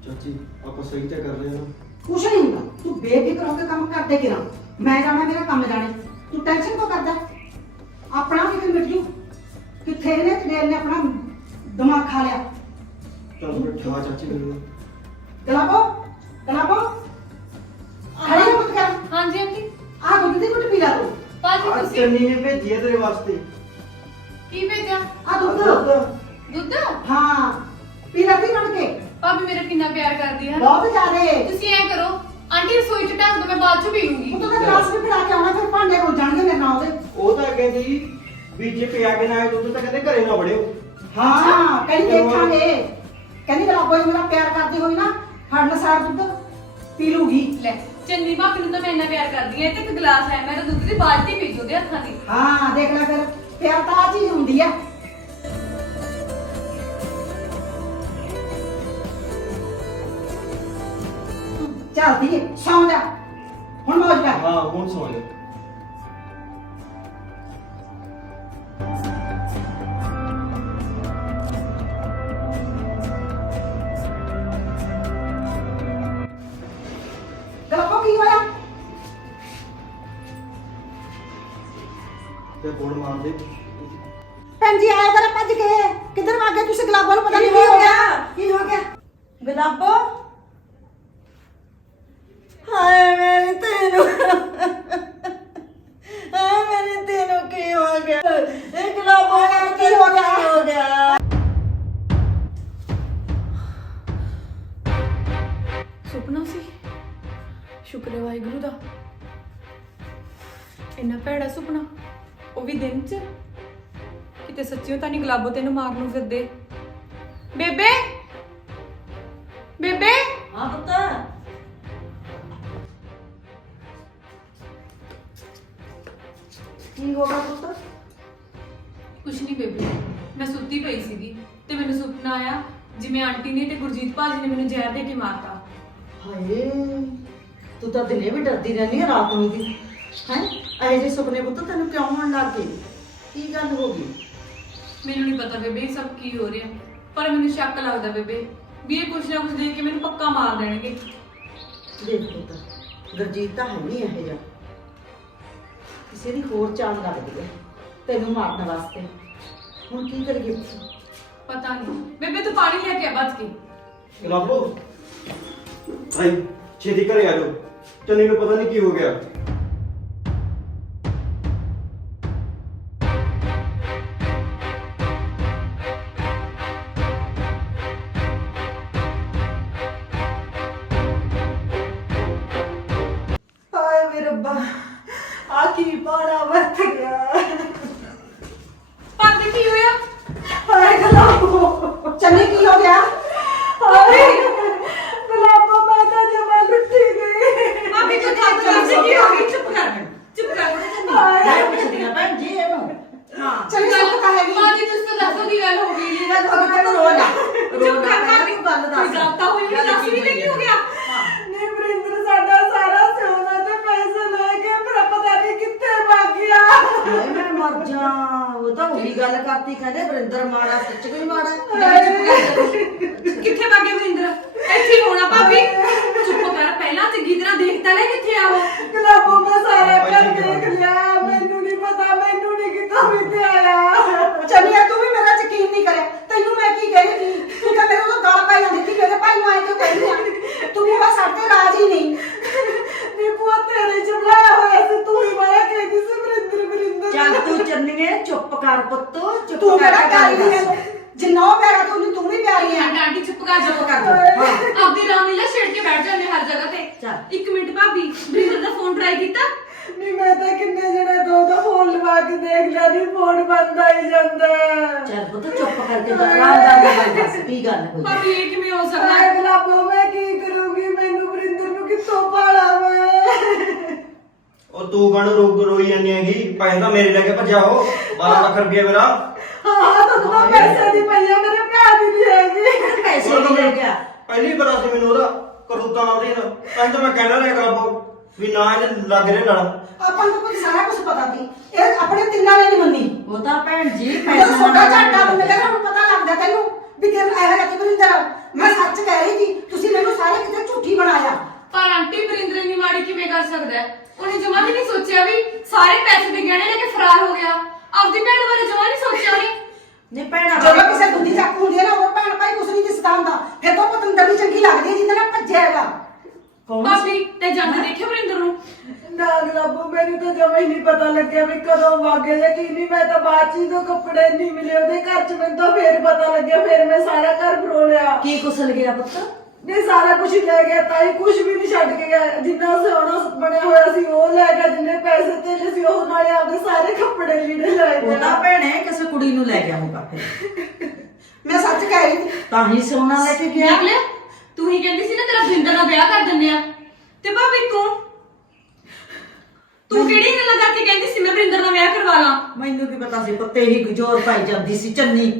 ਚਾਚੀ ਆਪਾਂ ਸਹੀ ਤਾਂ ਕਰ ਰਹੇ ਹਾਂ। ਕੁਛ ਨਹੀਂ ਹੁੰਦਾ, ਤੂੰ ਬੇਫਿਕਰ ਹੋ ਕੇ ਕੰਮ ਕਰਦੇ ਕਿਰਾਂ। ਮੈਂ ਜਾਣਾ, ਮੇਰਾ ਕੰਮ ਜਾਣੇ, ਤੂੰ ਟੈਨਸ਼ਨ ਕਿਉਂ ਕਰਦਾ? ਆਪਣਾ ਫਿਕਰ ਮਿਟ ਜੂ। ਕਿੱਥੇ ਇਹਨੇ ਤੇਰੇ ਨੇ ਆਪਣਾ ਦਿਮਾਗ ਖਾ ਲਿਆ। ਚੱਲ ਫਿਰ ਠਾ ਚਾਚੀ ਮੈਨੂੰ। ਗਲਾਬੋ ਖੜੀ ਹੋ ਮਤ ਕਰ। ਹਾਂਜੀ ਆਂਟੀ। ਆ ਦੁੱਧ ਦੀ ਘੁੱਟ ਪੀ ਲਾ ਤੂੰ। ਬਾਜੀ ਤੁਸੀਂ ਚੰਨੀ ਨੇ ਭੇਜੀ ਹੈ ਤੇਰੇ ਵਾਸਤੇ। ਕੀ ਭੇਜਿਆ? ਆ ਦੁੱਧ ਦੁੱਧ? ਹਾਂ ਪੀ ਲੈ, ਪੀ ਕੱਢ ਕੇ। ਭਾਬੀ ਮੇਰਾ ਕਿੰਨਾ ਪਿਆਰ ਕਰਦੀ ਹੈ। ਬਹੁਤ ਜ਼ਿਆਦੇ। ਤੁਸੀਂ ਐਂ ਕਰੋ, ਆਂਟੀ ਰਸੋਈ 'ਚ ਢੱਕ ਦੋ, ਮੈਂ ਬਾਅਦ 'ਚ ਪੀ ਲੂੰਗੀ। ਉਹ ਤਾਂ ਗਲਾਸ ਵੀ ਫੜਾ ਕੇ ਆਉਣਾ, ਫਿਰ ਭਾਂਡੇ ਹੋ ਜਾਣਗੇ ਮੇਰੇ ਨਾਲ ਉਹਦੇ। ਉਹ ਤਾਂ ਕਹਿੰਦੀ ਵੀ ਜੇ ਪਿਆ ਕੇ ਨਾ ਆਏ ਦੁੱਧ ਤਾਂ ਕਹਿੰਦੇ ਘਰੇ ਨਾ ਵੜਿਓ। ਹਾਂ ਕਹਿੰਦੀ ਦੇਖਾਂਗੇ, ਕਹਿੰਦੀ ਗਲਾਬੋ ਜੀ ਮੇਰਾ ਪਿਆਰ ਕਰਦੀ ਹੋਈ ਨਾ ਫੜਨ ਸਾਰ ਦੁੱਧ ਪੀ ਲੂਗੀ। ਲੈ ਚੰਨੀ ਭਾਬੀ ਨੂੰ ਤਾਂ ਮੈਂ ਇੰਨਾ ਪਿਆਰ ਕਰਦੀ ਐ, ਤੇ ਇੱਕ ਗਲਾਸ ਹੈ, ਮੈਂ ਤਾਂ ਦੁੱਧ ਦੀ ਬਾਲਟੀ ਪੀ ਜੂ ਉਹਦੇ ਹੱਥਾਂ ਦੀ। ਹਾਂ ਦੇਖ ਲੈ, ਫਿਰ ਪਿਆਰ ਤਾਂ ਆ ਚੀਜ਼ ਹੁੰਦੀ ਆ। ਚੱਲਦੀ ਸੌਂ ਜਾ ਹੁਣ, ਮੌਜ ਕਰ। ਹਾਂ ਹੁਣ ਸੌਂ ਜਾ। ਗਲਾਬੋ ਕੀ ਹੋਇਆ? ਤੇ ਗੁੜ ਮਾਰ ਦੇ। ਭੈਣ ਜੀ ਆਇਆ ਕਰ ਭੱਜ ਕੇ, ਕਿੱਧਰ ਭੱਜ ਗਏ ਤੁਸੀਂ? ਗਲਾਬੋ ਨੂੰ ਪਤਾ ਨਹੀਂ ਕੀ ਹੋ ਗਿਆ। ਕੀ ਹੋ ਗਿਆ? ਗੁਲਾਬੋ ਹਾਏ ਮੇਰੀ ਤੈਨੂੰ, ਹਾਏ ਮੇਰੀ ਤੈਨੂੰ ਕੀ ਹੋ ਗਿਆ? ਇਹ ਗੁਲਾਬੋ ਨੂੰ ਕੀ ਹੋ ਗਿਆ? ਹੋ ਗਿਆ? ਸੁਪਨਾ ਸੀ, ਸ਼ੁਕਰ ਹੈ ਵਾਹਿਗੁਰੂ ਦਾ। ਇੰਨਾ ਭੈੜਾ ਸੁਪਨਾ, ਉਹ ਵੀ ਦਿਨ 'ਚ। ਕਿਤੇ ਸੱਚੀਓ ਤਾਂ ਨਹੀਂ ਗਲਾਬੋ ਤੈਨੂੰ ਮਾਰਨ ਨੂੰ ਫਿਰਦੇ। ਬੇਬੇ ਬੇਬੇ ਹਾਂ ਪੁੱਤ। ਕੀ ਹੋ ਗਿਆ ਪੁੱਤ? ਕੁਛ ਨਹੀਂ ਬੇਬੇ, ਮੈਂ ਸੁੱਤੀ ਪਈ ਸੀਗੀ ਤੇ ਮੈਨੂੰ ਸੁਪਨਾ ਆਇਆ ਜਿਵੇਂ ਆਂਟੀ ਨੇ ਤੇ ਗੁਰਜੀਤ ਭਾਜੀ ਨੇ ਮੈਨੂੰ ਜ਼ਹਿਰ ਦੇ ਕੇ ਮਾਰਤਾ। ਹਾਏ ਤੂੰ ਤਾਂ ਦਿਨੇ ਵੀ ਡਰਦੀ ਰਹਿੰਦੀ ਆ, ਰਾਤ ਨੂੰ ਵੀ ਹੈ। ਇਹੋ ਜਿਹੇ ਸੁਪਨੇ ਪੁੱਤ ਤੈਨੂੰ ਕਿਉਂ ਆਉਣ ਲੱਗ ਗਏ? ਕੀ ਗੱਲ ਹੋ ਗਈ? ਮੈਨੂੰ ਨਹੀਂ ਪਤਾ ਬੇਬੇ ਇਹ ਸਭ ਕੀ ਹੋ ਰਿਹਾ, ਪਰ ਮੈਨੂੰ ਸ਼ੱਕ ਲੱਗਦਾ ਬੇਬੇ ਵੀ ਇਹ ਕੁਛ ਨਾ ਕੁਛ ਦੇਖ ਕੇ ਮੈਨੂੰ ਪੱਕਾ ਮਾਰ ਦੇਣਗੇ। ਦੇਖ ਪੁੱਤ, ਗੁਰਜੀਤ ਤਾਂ ਹੈ ਨਹੀਂ ਇਹੋ ਜਿਹਾ, ਕਿਸੇ ਦੀ ਹੋਰ ਚਾਲ ਲੱਗਦੀ ਹੈ ਤੈਨੂੰ ਮਾਰਨ ਵਾਸਤੇ। ਹੁਣ ਕੀ ਕਰੀਏ ਪੁੱਤ? ਪਤਾ ਨਹੀਂ ਬੇਬੇ, ਤੂੰ ਪਾਣੀ ਲੈ ਕੇ ਆ ਬਚ ਕੇ। ਗਲਾਬੋ ਭਾਈ ਛੇਤੀ ਘਰੇ ਆ ਜਾਓ, ਚੰਨੀ ਨੂੰ ਪਤਾ ਨਹੀਂ ਕੀ ਹੋ ਗਿਆ। ਹਾਏ ਮੇਰੇ ਰੱਬਾ, ਆ ਮਰ ਜਾ ਉਹ ਤਾਂ ਉਹੀ ਗੱਲ ਕਰਤੀ ਕਹਿੰਦੇ ਵਰਿੰਦਰ ਮਾੜਾ ਸੱਚ ਕੋਈ ਮਾੜਾ ਕਿੱਥੇ ਭਾਗੇ ਵਰਿੰਦਰ? ਇੱਥੇ ਹੀ ਹੋਣਾ ਭਾਬੀ। ਚੁੱਪ ਕਰ, ਪਹਿਲਾਂ ਚੰਗੀ ਤਰ੍ਹਾਂ ਦੇਖਤਾ ਲੈ ਕਿੱਥੇ ਆ ਉਹ। ਗੁਲਾਬੋ ਮੈਂ ਸਾਰਾ ਘਰ ਦੇਖ ਲਿਆ, ਮੈਨੂੰ ਨਹੀਂ ਪਤਾ, ਮੈਨੂੰ ਨਹੀਂ ਕਿਤਾ ਵੀ ਆਇਆ। ਚੰਨੀਆ ਤੂੰ ਵੀ ਮੇਰਾ ਯਕੀਨ ਨਹੀਂ ਕਰਿਆ, ਤੈਨੂੰ ਮੈਂ ਕੀ ਕਹਿੰਦੀ ਸੀ? ਤੂੰ ਤਾਂ ਮੇਰੇ ਤੋਂ ਗਾਲ ਪਾਈ ਜਾਂਦੀ ਸੀ, ਮੇਰੇ ਭਾਈ ਨੂੰ ਆਏ ਕਿਉਂ ਕਹਿੰਦੀ ਆ? ਤੂੰ ਮੇਰਾ ਸਾਡੇ ਤੇ ਰਾਜ ਹੀ ਨਹੀਂ। ਨੀ ਭੂਆ ਤੇਰੇ ਚ ਬੁਲਾਇਆ ਹੋਇਆ ਸੀ, ਤੂੰ ਹੀ ਬੜਾ ਕਹਿੰਦੀ ਸੀ ਵਰਿੰਦਰ ਵਰਿੰਦਰ। ਚੱਲ ਤੂੰ ਚੰਨੀਏ ਚੁੱਪ ਕਰ ਪੁੱਤ, ਚੁੱਪ ਤੂੰ ਮੇਰਾ ਕਰਕੇ ਪਿਆਰੀ ਗੱਲ ਨਹੀਂ ਦੱਸ। ਹੈ, ਜਿੰਨਾ ਉਹ ਪਿਆਰਾ ਤੂੰ ਵੀ ਪਿਆਰੀ ਹੈ। ਆਂਟੀ ਚੁੱਪ ਕਰ, ਚੁੱਪ ਕਰ ਜਾ। ਤੂੰ। ਹਾਂ ਆਪਦੀ ਰਾਮਲੀਲਾ ਛੇੜ ਕੇ ਬੈਠ ਜਾਂਦੇ ਹਰ ਜਗ੍ਹਾ ਤੇ। ਚੱਲ। 1 ਮਿੰਟ ਭਾਬੀ, ਵਰਿੰਦਰ ਦਾ ਫੋਨ ਟਰਾਈ ਕੀਤਾ? ਨੀ ਮੈਂ ਤਾਂ ਕਿੰਨੇ ਜਣੇ ਦੋ ਫੋਨ ਲਵਾ ਕੇ ਦੇਖ ਲਿਆ, ਨੀ ਫੋਨ ਬੰਦ ਆਈ ਜਾਂਦਾ। ਚੱਲ ਪੁੱਤ ਚੁੱਪ ਕਰਕੇ ਆਰਾਮ ਨਾਲ ਗੱਲ ਦੱਸ ਕੀ ਗੱਲ ਹੋਈ। ਭਾਬੀ ਇਹ ਕਿਵੇਂ ਹੋ ਸਕਦਾ ਹੈ? ਮੈਂ ਗੁਲਾਬੋ ਮੈਂ ਕੀ ਕਰੂੰਗੀ, ਮੈਨੂੰ ਵਰਿੰਦਰ ਨੂੰ ਕਿੱਥੋਂ ਪਾਲਾਂ ਮੈਂ? ਉਹ ਤੂੰ ਕਣ ਰੋਈ ਜਾਂਦੀ ਹੈਗੀ, ਪੈਸੇ ਤਾਂ ਮੇਰੇ ਲੈ ਕੇ ਭੱਜਾ ਹੋ 12 ਲੱਖ ਰੁਪਏ ਮੇਰਾ। ਹਾਂ ਤੁਹਾਨੂੰ ਤਾਂ ਪੈਸੇ ਦੀ ਪਈਆ, ਮੇਰੇ ਭਰਾ ਦੀ ਨਹੀਂ ਹੈਗੀ। ਪੈਸੇ ਵੀ ਲੈ ਗਿਆ। ਪਹਿਲੀ ਪਤਾ ਸੀ ਮੈਨੂੰ ਉਹਦਾ ਕਰੂਤਾ ਨਾ ਉਹਦੀ ਦਾ, ਤਾਂ ਹੀ ਤਾਂ ਮੈਂ ਕਹਿਣਾ ਰਿਹਾ ਕਰਾਬੋ ਵੀ ਨਾ ਇਹ ਲੱਗ ਰਿਹਾ ਨਾਲ। ਆਪਾਂ ਨੂੰ ਕੁਝ ਸਾਰਾ ਕੁਝ ਪਤਾ ਸੀ, ਇਹ ਆਪਣੇ ਤਿੰਨਾਂ ਨੇ ਨਹੀਂ ਮੰਨੀ। ਉਹ ਤਾਂ ਭੈਣ ਜੀ ਜਦੋਂ ਛੋਟਾ ਝਾਟਾ ਬੰਦੇ ਕਹਿੰਦਾ ਉਹਨੂੰ ਪਤਾ ਲੱਗਦਾ ਤੈਨੂੰ ਵੀ ਤੇਰੇ ਇਹੋ ਜਿਹਾ ਵਰਿੰਦਰ। ਮੈਂ ਸੱਚ ਕਹਿ ਰਹੀ ਸੀ, ਤੁਸੀਂ ਮੈਨੂੰ ਸਾਰੇ ਕਿਤੇ ਝੂਠੀ ਬਣਾਇਆ। ਪਰ ਆਂਟੀ ਵਰਿੰਦਰ ਇੰਨੀ ਮਾੜੀ ਕਿਵੇਂ ਕਰ ਸਕਦਾ ਹੈ? ਉਹਨੇ ਜਮਾ ਵੀ ਨਹੀਂ ਸੋਚਿਆ ਵੀ ਸਾਰੇ ਪੈਸੇ ਦੇ ਗਹਿਣੇ ਲੈ ਕੇ ਫਰਾਰ ਹੋ ਗਿਆ। ਆਪਦੀ ਭੈਣ ਬਾਰੇ ਜਮਾ ਨਹੀਂ ਸੋਚਿਆ ਉਹਨੇ। ਨਹੀਂ ਭੈਣਾ ਜਦੋਂ ਕਿਸੇ ਬੁੱਧੀ ਚੱਕ ਹੁੰਦੀ ਹੈ ਨਾ, ਉਹ ਭੈਣ ਭਾਈ ਕੁਛ ਨਹੀਂ ਦਿਸਦਾ ਹੁੰਦਾ, ਫਿਰ ਤਾਂ ਪਤੰਦਰ ਦੀ ਚੰਗੀ ਲੱਗਦੀ ਹੈ ਜਿਹਦੇ ਨਾਲ ਭੱਜਿਆ ਹੈਗਾ। ਭਾਬੀ ਤੇ ਜਾਂਦੇ ਦੇਖਿਆ ਵਰਿੰਦਰ ਨੂੰ? ਨਾ ਗੁਲਾਬੋ ਮੈਨੂੰ ਤਾਂ ਜਮਾ ਹੀ ਨਹੀਂ ਪਤਾ ਲੱਗਿਆ ਵੀ ਕਦੋਂ ਵਾਗੇ ਜਾਂ ਕੀ ਨਹੀਂ। ਮੈਂ ਤਾਂ ਬਾਅਦ ਚ ਜਦੋਂ ਕੱਪੜੇ ਨਹੀਂ ਮਿਲੇ ਉਹਦੇ ਘਰ ਚ, ਮੈਨੂੰ ਤਾਂ ਫੇਰ ਪਤਾ ਲੱਗਿਆ, ਫੇਰ ਮੈਂ ਸਾਰਾ ਘਰ ਫਰੋਲਿਆ। ਕੀ ਕੁਸਲ ਗਿਆ ਪੁੱਤ? ਨਹੀਂ ਸਾਰਾ ਕੁਝ ਹੀ ਲੈ ਗਿਆ, ਤਾਈ ਕੁਝ ਵੀ ਨਹੀਂ ਛੱਡ ਕੇ ਗਿਆ। ਜਿੰਨਾ ਸੋਨਾ ਬਣਿਆ ਹੋਇਆ ਸੀ ਉਹ ਲੈ ਗਿਆ, ਜਿੰਨੇ ਪੈਸੇ ਧੇਲੇ ਸੀ ਉਹ ਨਾਲੇ ਆਪਦੇ ਸਾਰੇ ਕੱਪੜੇ ਲੀੜੇ ਲੈ ਉਹ ਗਿਆ। ਤਾਂ ਭੈਣੇ ਕਿਸੇ ਕੁੜੀ ਨੂੰ ਲੈ ਗਿਆ ਹੋਊਗਾ ਫਿਰ, ਮੈਂ ਸੱਚ ਕਹਿ ਰਹੀ ਸੀ। ਤਾਂ ਹੀ ਸੋਨਾ ਲੈ ਕੇ ਗਿਆ। ਦੇਖ ਲਿਆ, ਤੂੰ ਹੀ ਕਹਿੰਦੀ ਸੀ ਨਾ ਤੇਰਾ ਵਰਿੰਦਰ ਨਾਲ ਵਿਆਹ ਕਰ ਦਿੰਨੇ ਆ। ਤੇ ਭਾਬੀ ਤੂੰ ਕਿਹੜੀ ਗੱਲਾਂ ਕਰਕੇ ਕਹਿੰਦੀ ਸੀ ਮੈਂ ਵਰਿੰਦਰ ਨਾਲ ਵਿਆਹ ਕਰਵਾ ਲਾਂ? ਮੈਨੂੰ ਕੀ ਪਤਾ ਸੀ ਪੁੱਤੇ ਹੀ ਜ਼ੋਰ ਪਾਈ ਜਾਂਦੀ ਸੀ ਚੰਨੀ।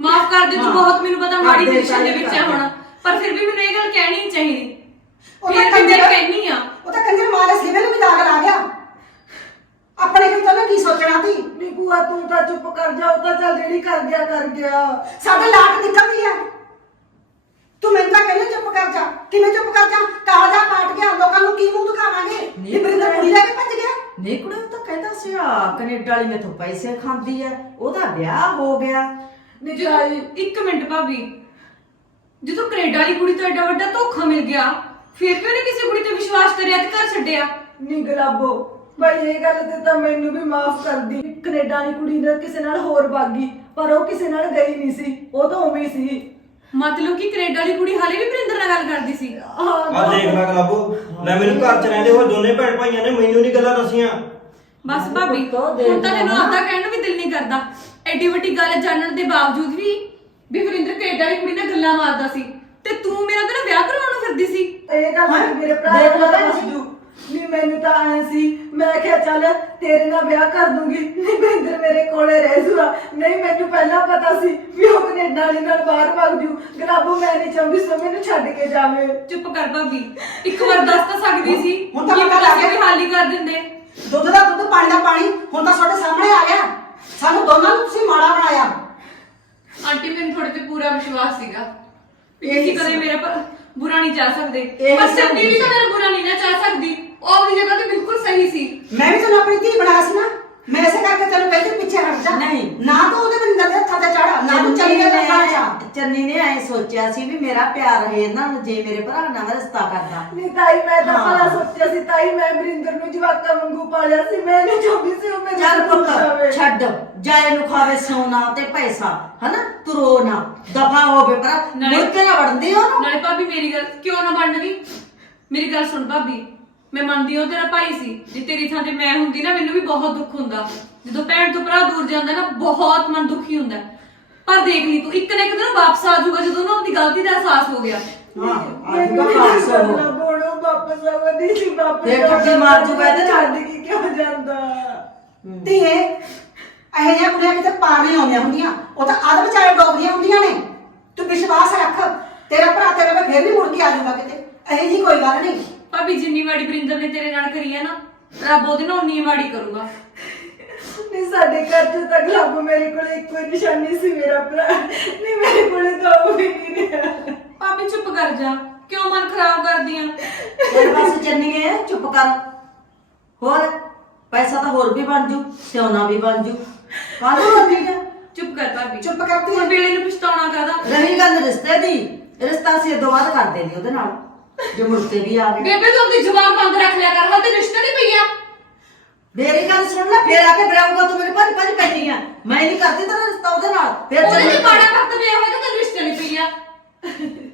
ਮਾਫ ਕਰ ਦੇ, ਤੂੰ ਹਾਂ। ਬਹੁਤ ਮੈਨੂੰ ਪਤਾ ਮਾੜੀ ਕਰਦੇ ਪੋਜੀਸ਼ਨ ਦੇ ਵਿੱਚ ਹੈ ਕਰਦੇ। ਹੁਣ, ਪਰ ਫਿਰ ਵੀ ਮੈਨੂੰ ਇਹ ਗੱਲ ਕਹਿਣੀ ਹੀ ਚਾਹੀਦੀ। ਉਹ ਤਾਂ ਫਿਰ ਵੀ ਮੈਂ ਕੰਜਰ ਕਹਿਨੀ ਆ। ਉਹ ਤਾਂ ਕੰਜਰ ਮਾਰੇ ਸਿਵੇ ਨੂੰ ਵੀ ਦਾਗ ਲਾ ਗਿਆ। ਆਪਣੇ ਕਿਤੇ ਉਹਨੇ ਕੀ ਸੋਚਣਾ ਸੀ? ਨਹੀਂ ਭੂਆ ਤੂੰ ਤਾਂ ਚੁੱਪ ਕਰ ਜਾ, ਉਹ ਤਾਂ ਚੱਲ ਜਿਹੜੀ ਕਰ ਗਿਆ। ਸਾਡੇ ਲਾਟ ਨਿਕਲਦੀ ਹੈ, ਤੂੰ ਮੈਨੂੰ ਤਾਂ ਕਹਿੰਦਾ ਚੁੱਪ ਕਰ ਜਾ। ਕਿਵੇਂ ਚੁੱਪ ਕਰ ਜਾ? ਕਾਲਜਾ ਪਾਟ ਗਿਆ, ਲੋਕਾਂ ਨੂੰ ਕੀ ਮੂੰਹ ਦਿਖਾਵਾਂਗੇ? ਇਹ ਵਰਿੰਦਰ ਕੁੜੀ ਲੈ ਕੇ ਭੱਜ ਗਿਆ। ਨਹੀਂ ਕੁੜੇ ਉਹ ਤਾਂ ਕਹਿੰਦਾ ਸੀ ਆ ਕੈਨੇਡਾ ਵਾਲੀ ਮੈਥੋਂ ਪੈਸੇ ਖਾਂਦੀ ਐ, ਉਹਦਾ ਵਿਆਹ ਹੋ ਗਿਆ। ਜਦੋਂ 1 ਮਿੰਟ ਭਾਬੀ, ਜਦੋਂ ਕੈਨੇਡਾ ਵਾਲੀ ਕੁੜੀ ਤੋਂ ਐਡਾ ਵੱਡਾ ਧੋਖਾ ਮਿਲ ਗਿਆ, ਫਿਰ ਕਿਉਂ ਨਹੀਂ ਕਿਸੇ ਕੁੜੀ ਤੇ ਵਿਸ਼ਵਾਸ ਕਰਿਆ ਤੇ ਘਰ ਛੱਡਿਆ? ਨਹੀਂ ਗੁਲਾਬੋ ਭਾਈ ਇਹ ਗੱਲ ਤੇ ਤਾਂ ਮੈਨੂੰ ਵੀ ਮਾਫ ਕਰਦੀ। ਕੈਨੇਡਾ ਵਾਲੀ ਕੁੜੀ ਨੇ ਕਿਸੇ ਨਾਲ ਹੋਰ ਭਾਗੀ, ਪਰ ਉਹ ਕਿਸੇ ਨਾਲ ਗਈ ਨਹੀਂ ਸੀ, ਉਹ ਤਾਂ ਉਵੇਂ ਹੀ ਸੀ। ਮਤਲਬ ਕਿ ਕੈਨੇਡਾ ਵਾਲੀ ਕੁੜੀ ਹਾਲੇ ਵੀ ਵਰਿੰਦਰ ਨਾਲ ਗੱਲ ਕਰਦੀ ਸੀ? ਆ ਦੇਖ ਲੈ ਕਲਾਬੋ, ਲੈ ਮੈਨੂੰ ਘਰ ਚ ਰਹਿੰਦੇ ਹੋਏ ਦੋਨੇ ਭੈਣ ਭਾਈਆਂ ਨੇ ਮੈਨੂੰ ਨਹੀਂ ਗੱਲਾਂ ਦੱਸੀਆਂ। ਬਸ ਭਾਬੀ, ਹੁਣ ਤਾਂ ਤੈਨੂੰ ਆਪਦਾ ਕਹਿਣ ਨੂੰ ਵੀ ਦਿਲ ਨਹੀਂ ਕਰਦਾ। ਐਡੀ ਵੱਡੀ ਗੱਲ ਜਾਣਨ ਦੇ ਬਾਵਜੂਦ ਵੀ ਵਰਿੰਦਰ ਕੈਨੇਡਾ ਵਾਲੀ ਕੁੜੀ ਨਾਲ ਗੱਲਾਂ ਮਾਰਦਾ ਸੀ, ਤੇ ਤੂੰ ਮੇਰਾ ਤੇਰਾ ਵਿਆਹ ਕਰਵਾਉਣ ਨੂੰ ਫਿਰਦੀ ਸੀ। ਇਹ ਗੱਲ ਹਾਂ, ਮੇਰੇ ਭਰਾ ਦੇਖ ਲੈ ਨੇ ਤੁਸੀਂ। ਨਹੀਂ ਮੈਨੂੰ ਤਾਂ ਆਏ ਸੀ, ਮੈਂ ਕਿਹਾ ਚੱਲ ਤੇਰੇ ਨਾਲ ਵਿਆਹ ਕਰ ਦੂੰਗੀ, ਨਹੀਂ ਮਹਿੰਦਰ ਮੇਰੇ ਕੋਲੇ ਰਹਿ ਜੂਗਾ। ਨਹੀਂ ਮੈਨੂੰ ਪਹਿਲਾਂ ਪਤਾ ਸੀ ਵੀ ਉਹ ਕੈਨੇਡਾ ਵਾਲੀ ਨਾਲ ਬਾਹਰ ਭੱਜ ਜੂ। ਗੁਲਾਬੋ ਮੈਂ ਨਹੀਂ ਚਾਹੁੰਦੀ ਸੋ ਮੈਨੂੰ ਛੱਡ ਕੇ ਜਾਵੇ। ਚੁੱਪ ਕਰ ਭਾਬੀ, ਇੱਕ ਵਾਰ ਦੱਸ ਤਾਂ ਸਕਦੀ ਸੀ। ਹੁਣ ਤਾਂ ਕੀ ਪਤਾ ਪਤਾ ਲੱਗ ਗਿਆ ਸੀ ਵੀ ਹਾਲ ਹੀ ਕਰ ਦਿੰਦੇ। ਦੁੱਧ ਦਾ ਦੁੱਧ ਪਾਣੀ ਦਾ ਪਾਣੀ ਹੁਣ ਤਾਂ ਤੁਹਾਡੇ ਸਾਹਮਣੇ ਆ ਗਿਆ। ਸਾਨੂੰ ਦੋਨਾਂ ਨੂੰ ਤੁਸੀਂ ਮਾੜਾ ਬਣਾਇਆ। ਆਂਟੀ ਮੈਨੂੰ ਤੁਹਾਡੇ ਤੇ ਪੂਰਾ ਵਿਸ਼ਵਾਸ ਸੀਗਾ ਵੀ ਤੁਸੀਂ ਕਦੇ ਮੇਰਾ ਬੁਰਾ ਨਹੀਂ ਚਾਹ ਸਕਦੇ, ਇਹ ਪਰ ਸਭ ਚੰਨੀ ਵੀ ਤਾਂ ਮੇਰਾ ਬੁਰਾ ਨਹੀਂ ਨਾ ਚਾਹ ਸਕਦੀ। ਉਹ ਆਪਣੀ ਜਗ੍ਹਾ ਤੇ ਬਿਲਕੁਲ ਸਹੀ ਸੀ। ਮੈਂ ਵੀ ਤੈਨੂੰ ਆਪਣੀ ਧੀ ਬਣਾਇਆ ਸੀ ਨਾ, ਮੈਂ ਇਸੇ ਕਰਕੇ ਤੈਨੂੰ ਕਹਿੰਦੀ ਪਿੱਛੇ ਹਟ ਜਾ। ਨਹੀਂ। ਨਾ ਤੂੰ ਉਹਦੇ ਵਰਿੰਦਰ ਦੇ ਹੱਥਾਂ ਤੇ ਚੜਾ, ਨਾ ਤੂੰ ਚਲੀ ਗਿਆ ਲੱਖਾਂ ਚ। ਚੰਨੀ ਨੇ ਐ ਸੋਚਿਆ ਸੀ ਵੀ ਮੇਰਾ ਪਿਆਰ ਹੈ ਨਾ, ਜੇ ਮੇਰੇ ਭਰਾ ਨਾਲ ਰਿਸ਼ਤਾ ਕਰਦਾ। ਨਹੀਂ ਤਾਈ ਮੈਂ ਤਾਂ ਹਾਂ। ਬੜਾ ਸੋਚਿਆ ਸੀ ਤਾਈ, ਮੈਂ ਵਰਿੰਦਰ ਨੂੰ ਜਵਾਕਾਂ ਵਾਂਗੂ ਪਾਲਿਆ ਸੀ। ਮੈਂ ਨਹੀਂ ਚਾਹੁੰਦੀ ਸੀ ਉਹ ਮੇਰੇ ਚੱਲ ਨਾਲ ਪੁੱਤ ਜਾਵੇ। ਛੱਡ, ਜਾਏ ਨੂੰ ਖਾਵੇ ਸੋਨਾ ਤੇ ਪੈਸਾ, ਹਨਾ ਤੂੰ ਰੋ ਨਾ, ਦਫਾ ਹੋਵੇ ਪਰ ਮੁੜ ਕੇ ਨਾ ਵੜਦੀ ਉਹਨੂੰ। ਨਾਲੇ ਭਾਬੀ ਮੇਰੀ ਗੱਲ ਕਿਉਂ ਨਾ ਬਣਨਗੀ? ਮੇਰੀ ਗੱਲ ਸੁਣ ਭਾਬੀ, ਮੈਂ ਮੰਨਦੀ ਹਾਂ ਤੇਰਾ ਭਾਈ ਸੀ, ਜੇ ਤੇਰੀ ਥਾਂ ਤੇ ਮੈਂ ਹੁੰਦੀ ਨਾ ਮੈਨੂੰ ਵੀ ਬਹੁਤ ਦੁੱਖ ਹੁੰਦਾ। ਜਦੋਂ ਭੈਣ ਤੋਂ ਭਰਾ ਦੂਰ ਜਾਂਦਾ ਨਾ ਬਹੁਤ ਮਨ ਦੁਖੀ ਹੁੰਦਾ। ਪਰ ਦੇਖ ਲਈ ਤੂੰ, ਇੱਕ ਨਾ ਇੱਕ ਦਿਨ ਵਾਪਸ ਆ ਜਾਊਗਾ ਜਦੋਂ ਉਹਨੂੰ ਆਪਣੀ ਗਲਤੀ ਦਾ ਅਹਿਸਾਸ ਹੋ ਗਿਆ। ਹਾਂ ਅੱਜ ਦਾ ਖਾਸ ਹੋ ਬੋਲੋ ਵਾਪਸ ਆਵਦੀ ਸੀ, ਵਾਪਸ ਫੇਰ ਠੱਗੀ ਮਾਰ ਜੂਗਾ ਇਹਦੇ ਨਾਲ। ਛੱਡ ਕੇ ਕਿਉਂ ਜਾਂਦਾ? ਧੀਏ ਇਹ ਜਿਹੀਆਂ ਕੁੜੀਆਂ ਕਿਤੇ ਪਾਰ ਨਹੀਂ ਆਉਂਦੀਆਂ ਹੁੰਦੀਆਂ, ਉਹ ਤਾਂ ਅੱਧ ਵਿਚਾਲੇ ਡੋਬਦੀਆਂ ਹੁੰਦੀਆਂ ਨੇ। ਤੂੰ ਵਿਸ਼ਵਾਸ ਰੱਖ, ਤੇਰਾ ਭਰਾ ਤੇਰੇ ਨਾਲ ਫੇਰ ਵੀ ਮੁੜ ਕੇ ਆ ਜਾਊਗਾ ਕਿਤੇ। ਇਹੋ ਜਿਹੀ ਕੋਈ ਗੱਲ ਨਹੀਂ। ਭਾਬੀ ਜਿੰਨੀ ਮਾੜੀ ਵਰਿੰਦਰ ਨੇ ਤੇਰੇ ਨਾਲ ਕਰੀ ਹੈ ਨਾ, ਰੱਬ ਉਹਦੇ ਨਾਲ ਉਨੀ ਮਾੜੀ ਕਰੂਗਾ। ਨਹੀਂ ਸਾਡੇ ਘਰ ਚ ਤਾਂ ਗਲਾਬੋ ਮੇਰੇ ਕੋਲ ਇੱਕੋ ਹੀ ਨਿਸ਼ਾਨੀ ਸੀ ਮੇਰਾ ਭਰਾ ਨਹੀਂ ਮੇਰੇ ਕੋਲੇ ਤਾਂ ਉਹ ਵੀ ਨਹੀਂ ਰਿਹਾ ਭਾਬੀ ਚੁੱਪ ਕਰ ਜਾ, ਕਿਉਂ ਮਨ ਖਰਾਬ ਕਰਦੀ ਆ? ਤੇਰੇ ਪਾਸੇ ਚੰਨੀਏ ਚੁੱਪ ਕਰ। ਹੋਰ ਪੈਸਾ ਤਾਂ ਹੋਰ ਵੀ ਬਣ ਜੂ, ਸਿਉਣਾ ਵੀ ਬਣ ਜੂ। ਕਾਹਨੂੰ ਬੰਦੀ ਹੈ? ਚੁੱਪ ਕਰ ਭਾਬੀ, ਚੁੱਪ ਕਰਦੀ ਹੁਣ ਹੈ। ਵੇਲੇ ਨੂੰ ਪਛਤਾਉਣਾ ਕਾਹਦਾ? ਰਹੀ ਗੱਲ ਰਿਸ਼ਤੇ ਦੀ, ਰਿਸ਼ਤਾ ਅਸੀਂ ਦੋ ਵਾਰ ਕਰਦੇ ਨਹੀਂ ਉਹਦੇ ਨਾਲ, ਜੇ ਮੁੜਕੇ ਵੀ ਆ ਗਏ। ਬੇਬੇ ਤੂੰ ਆਪਣੀ ਜ਼ੁਬਾਨ ਬੰਦ ਰੱਖ ਲਿਆ ਕਰ, ਹਾਂ ਤੇ ਰਿਸ਼ਤੇ ਨਹੀਂ ਪਈਆ। ਮੇਰੀ ਗੱਲ ਸੁਣ ਲੈ, ਫੇਰ ਆ ਕੇ ਬਰਾਊਗਾ ਤੂੰ ਮੇਰੇ ਭੱਜ ਭੱਜ ਪੈਣੀ ਆ। ਮੈਂ ਨਹੀਂ ਕਰਦੀ ਤੇਰਾ ਰਿਸ਼ਤਾ ਉਹਦੇ ਨਾਲ। ਫੇਰ ਉਹਦੇ ਚੱਲ ਤੇ ਮਾੜਾ ਕਰਤ ਪਿਆ ਹੋਇਆ ਤਾਂ ਰਿਸ਼ਤੇ ਨਹੀਂ ਪਈਆ।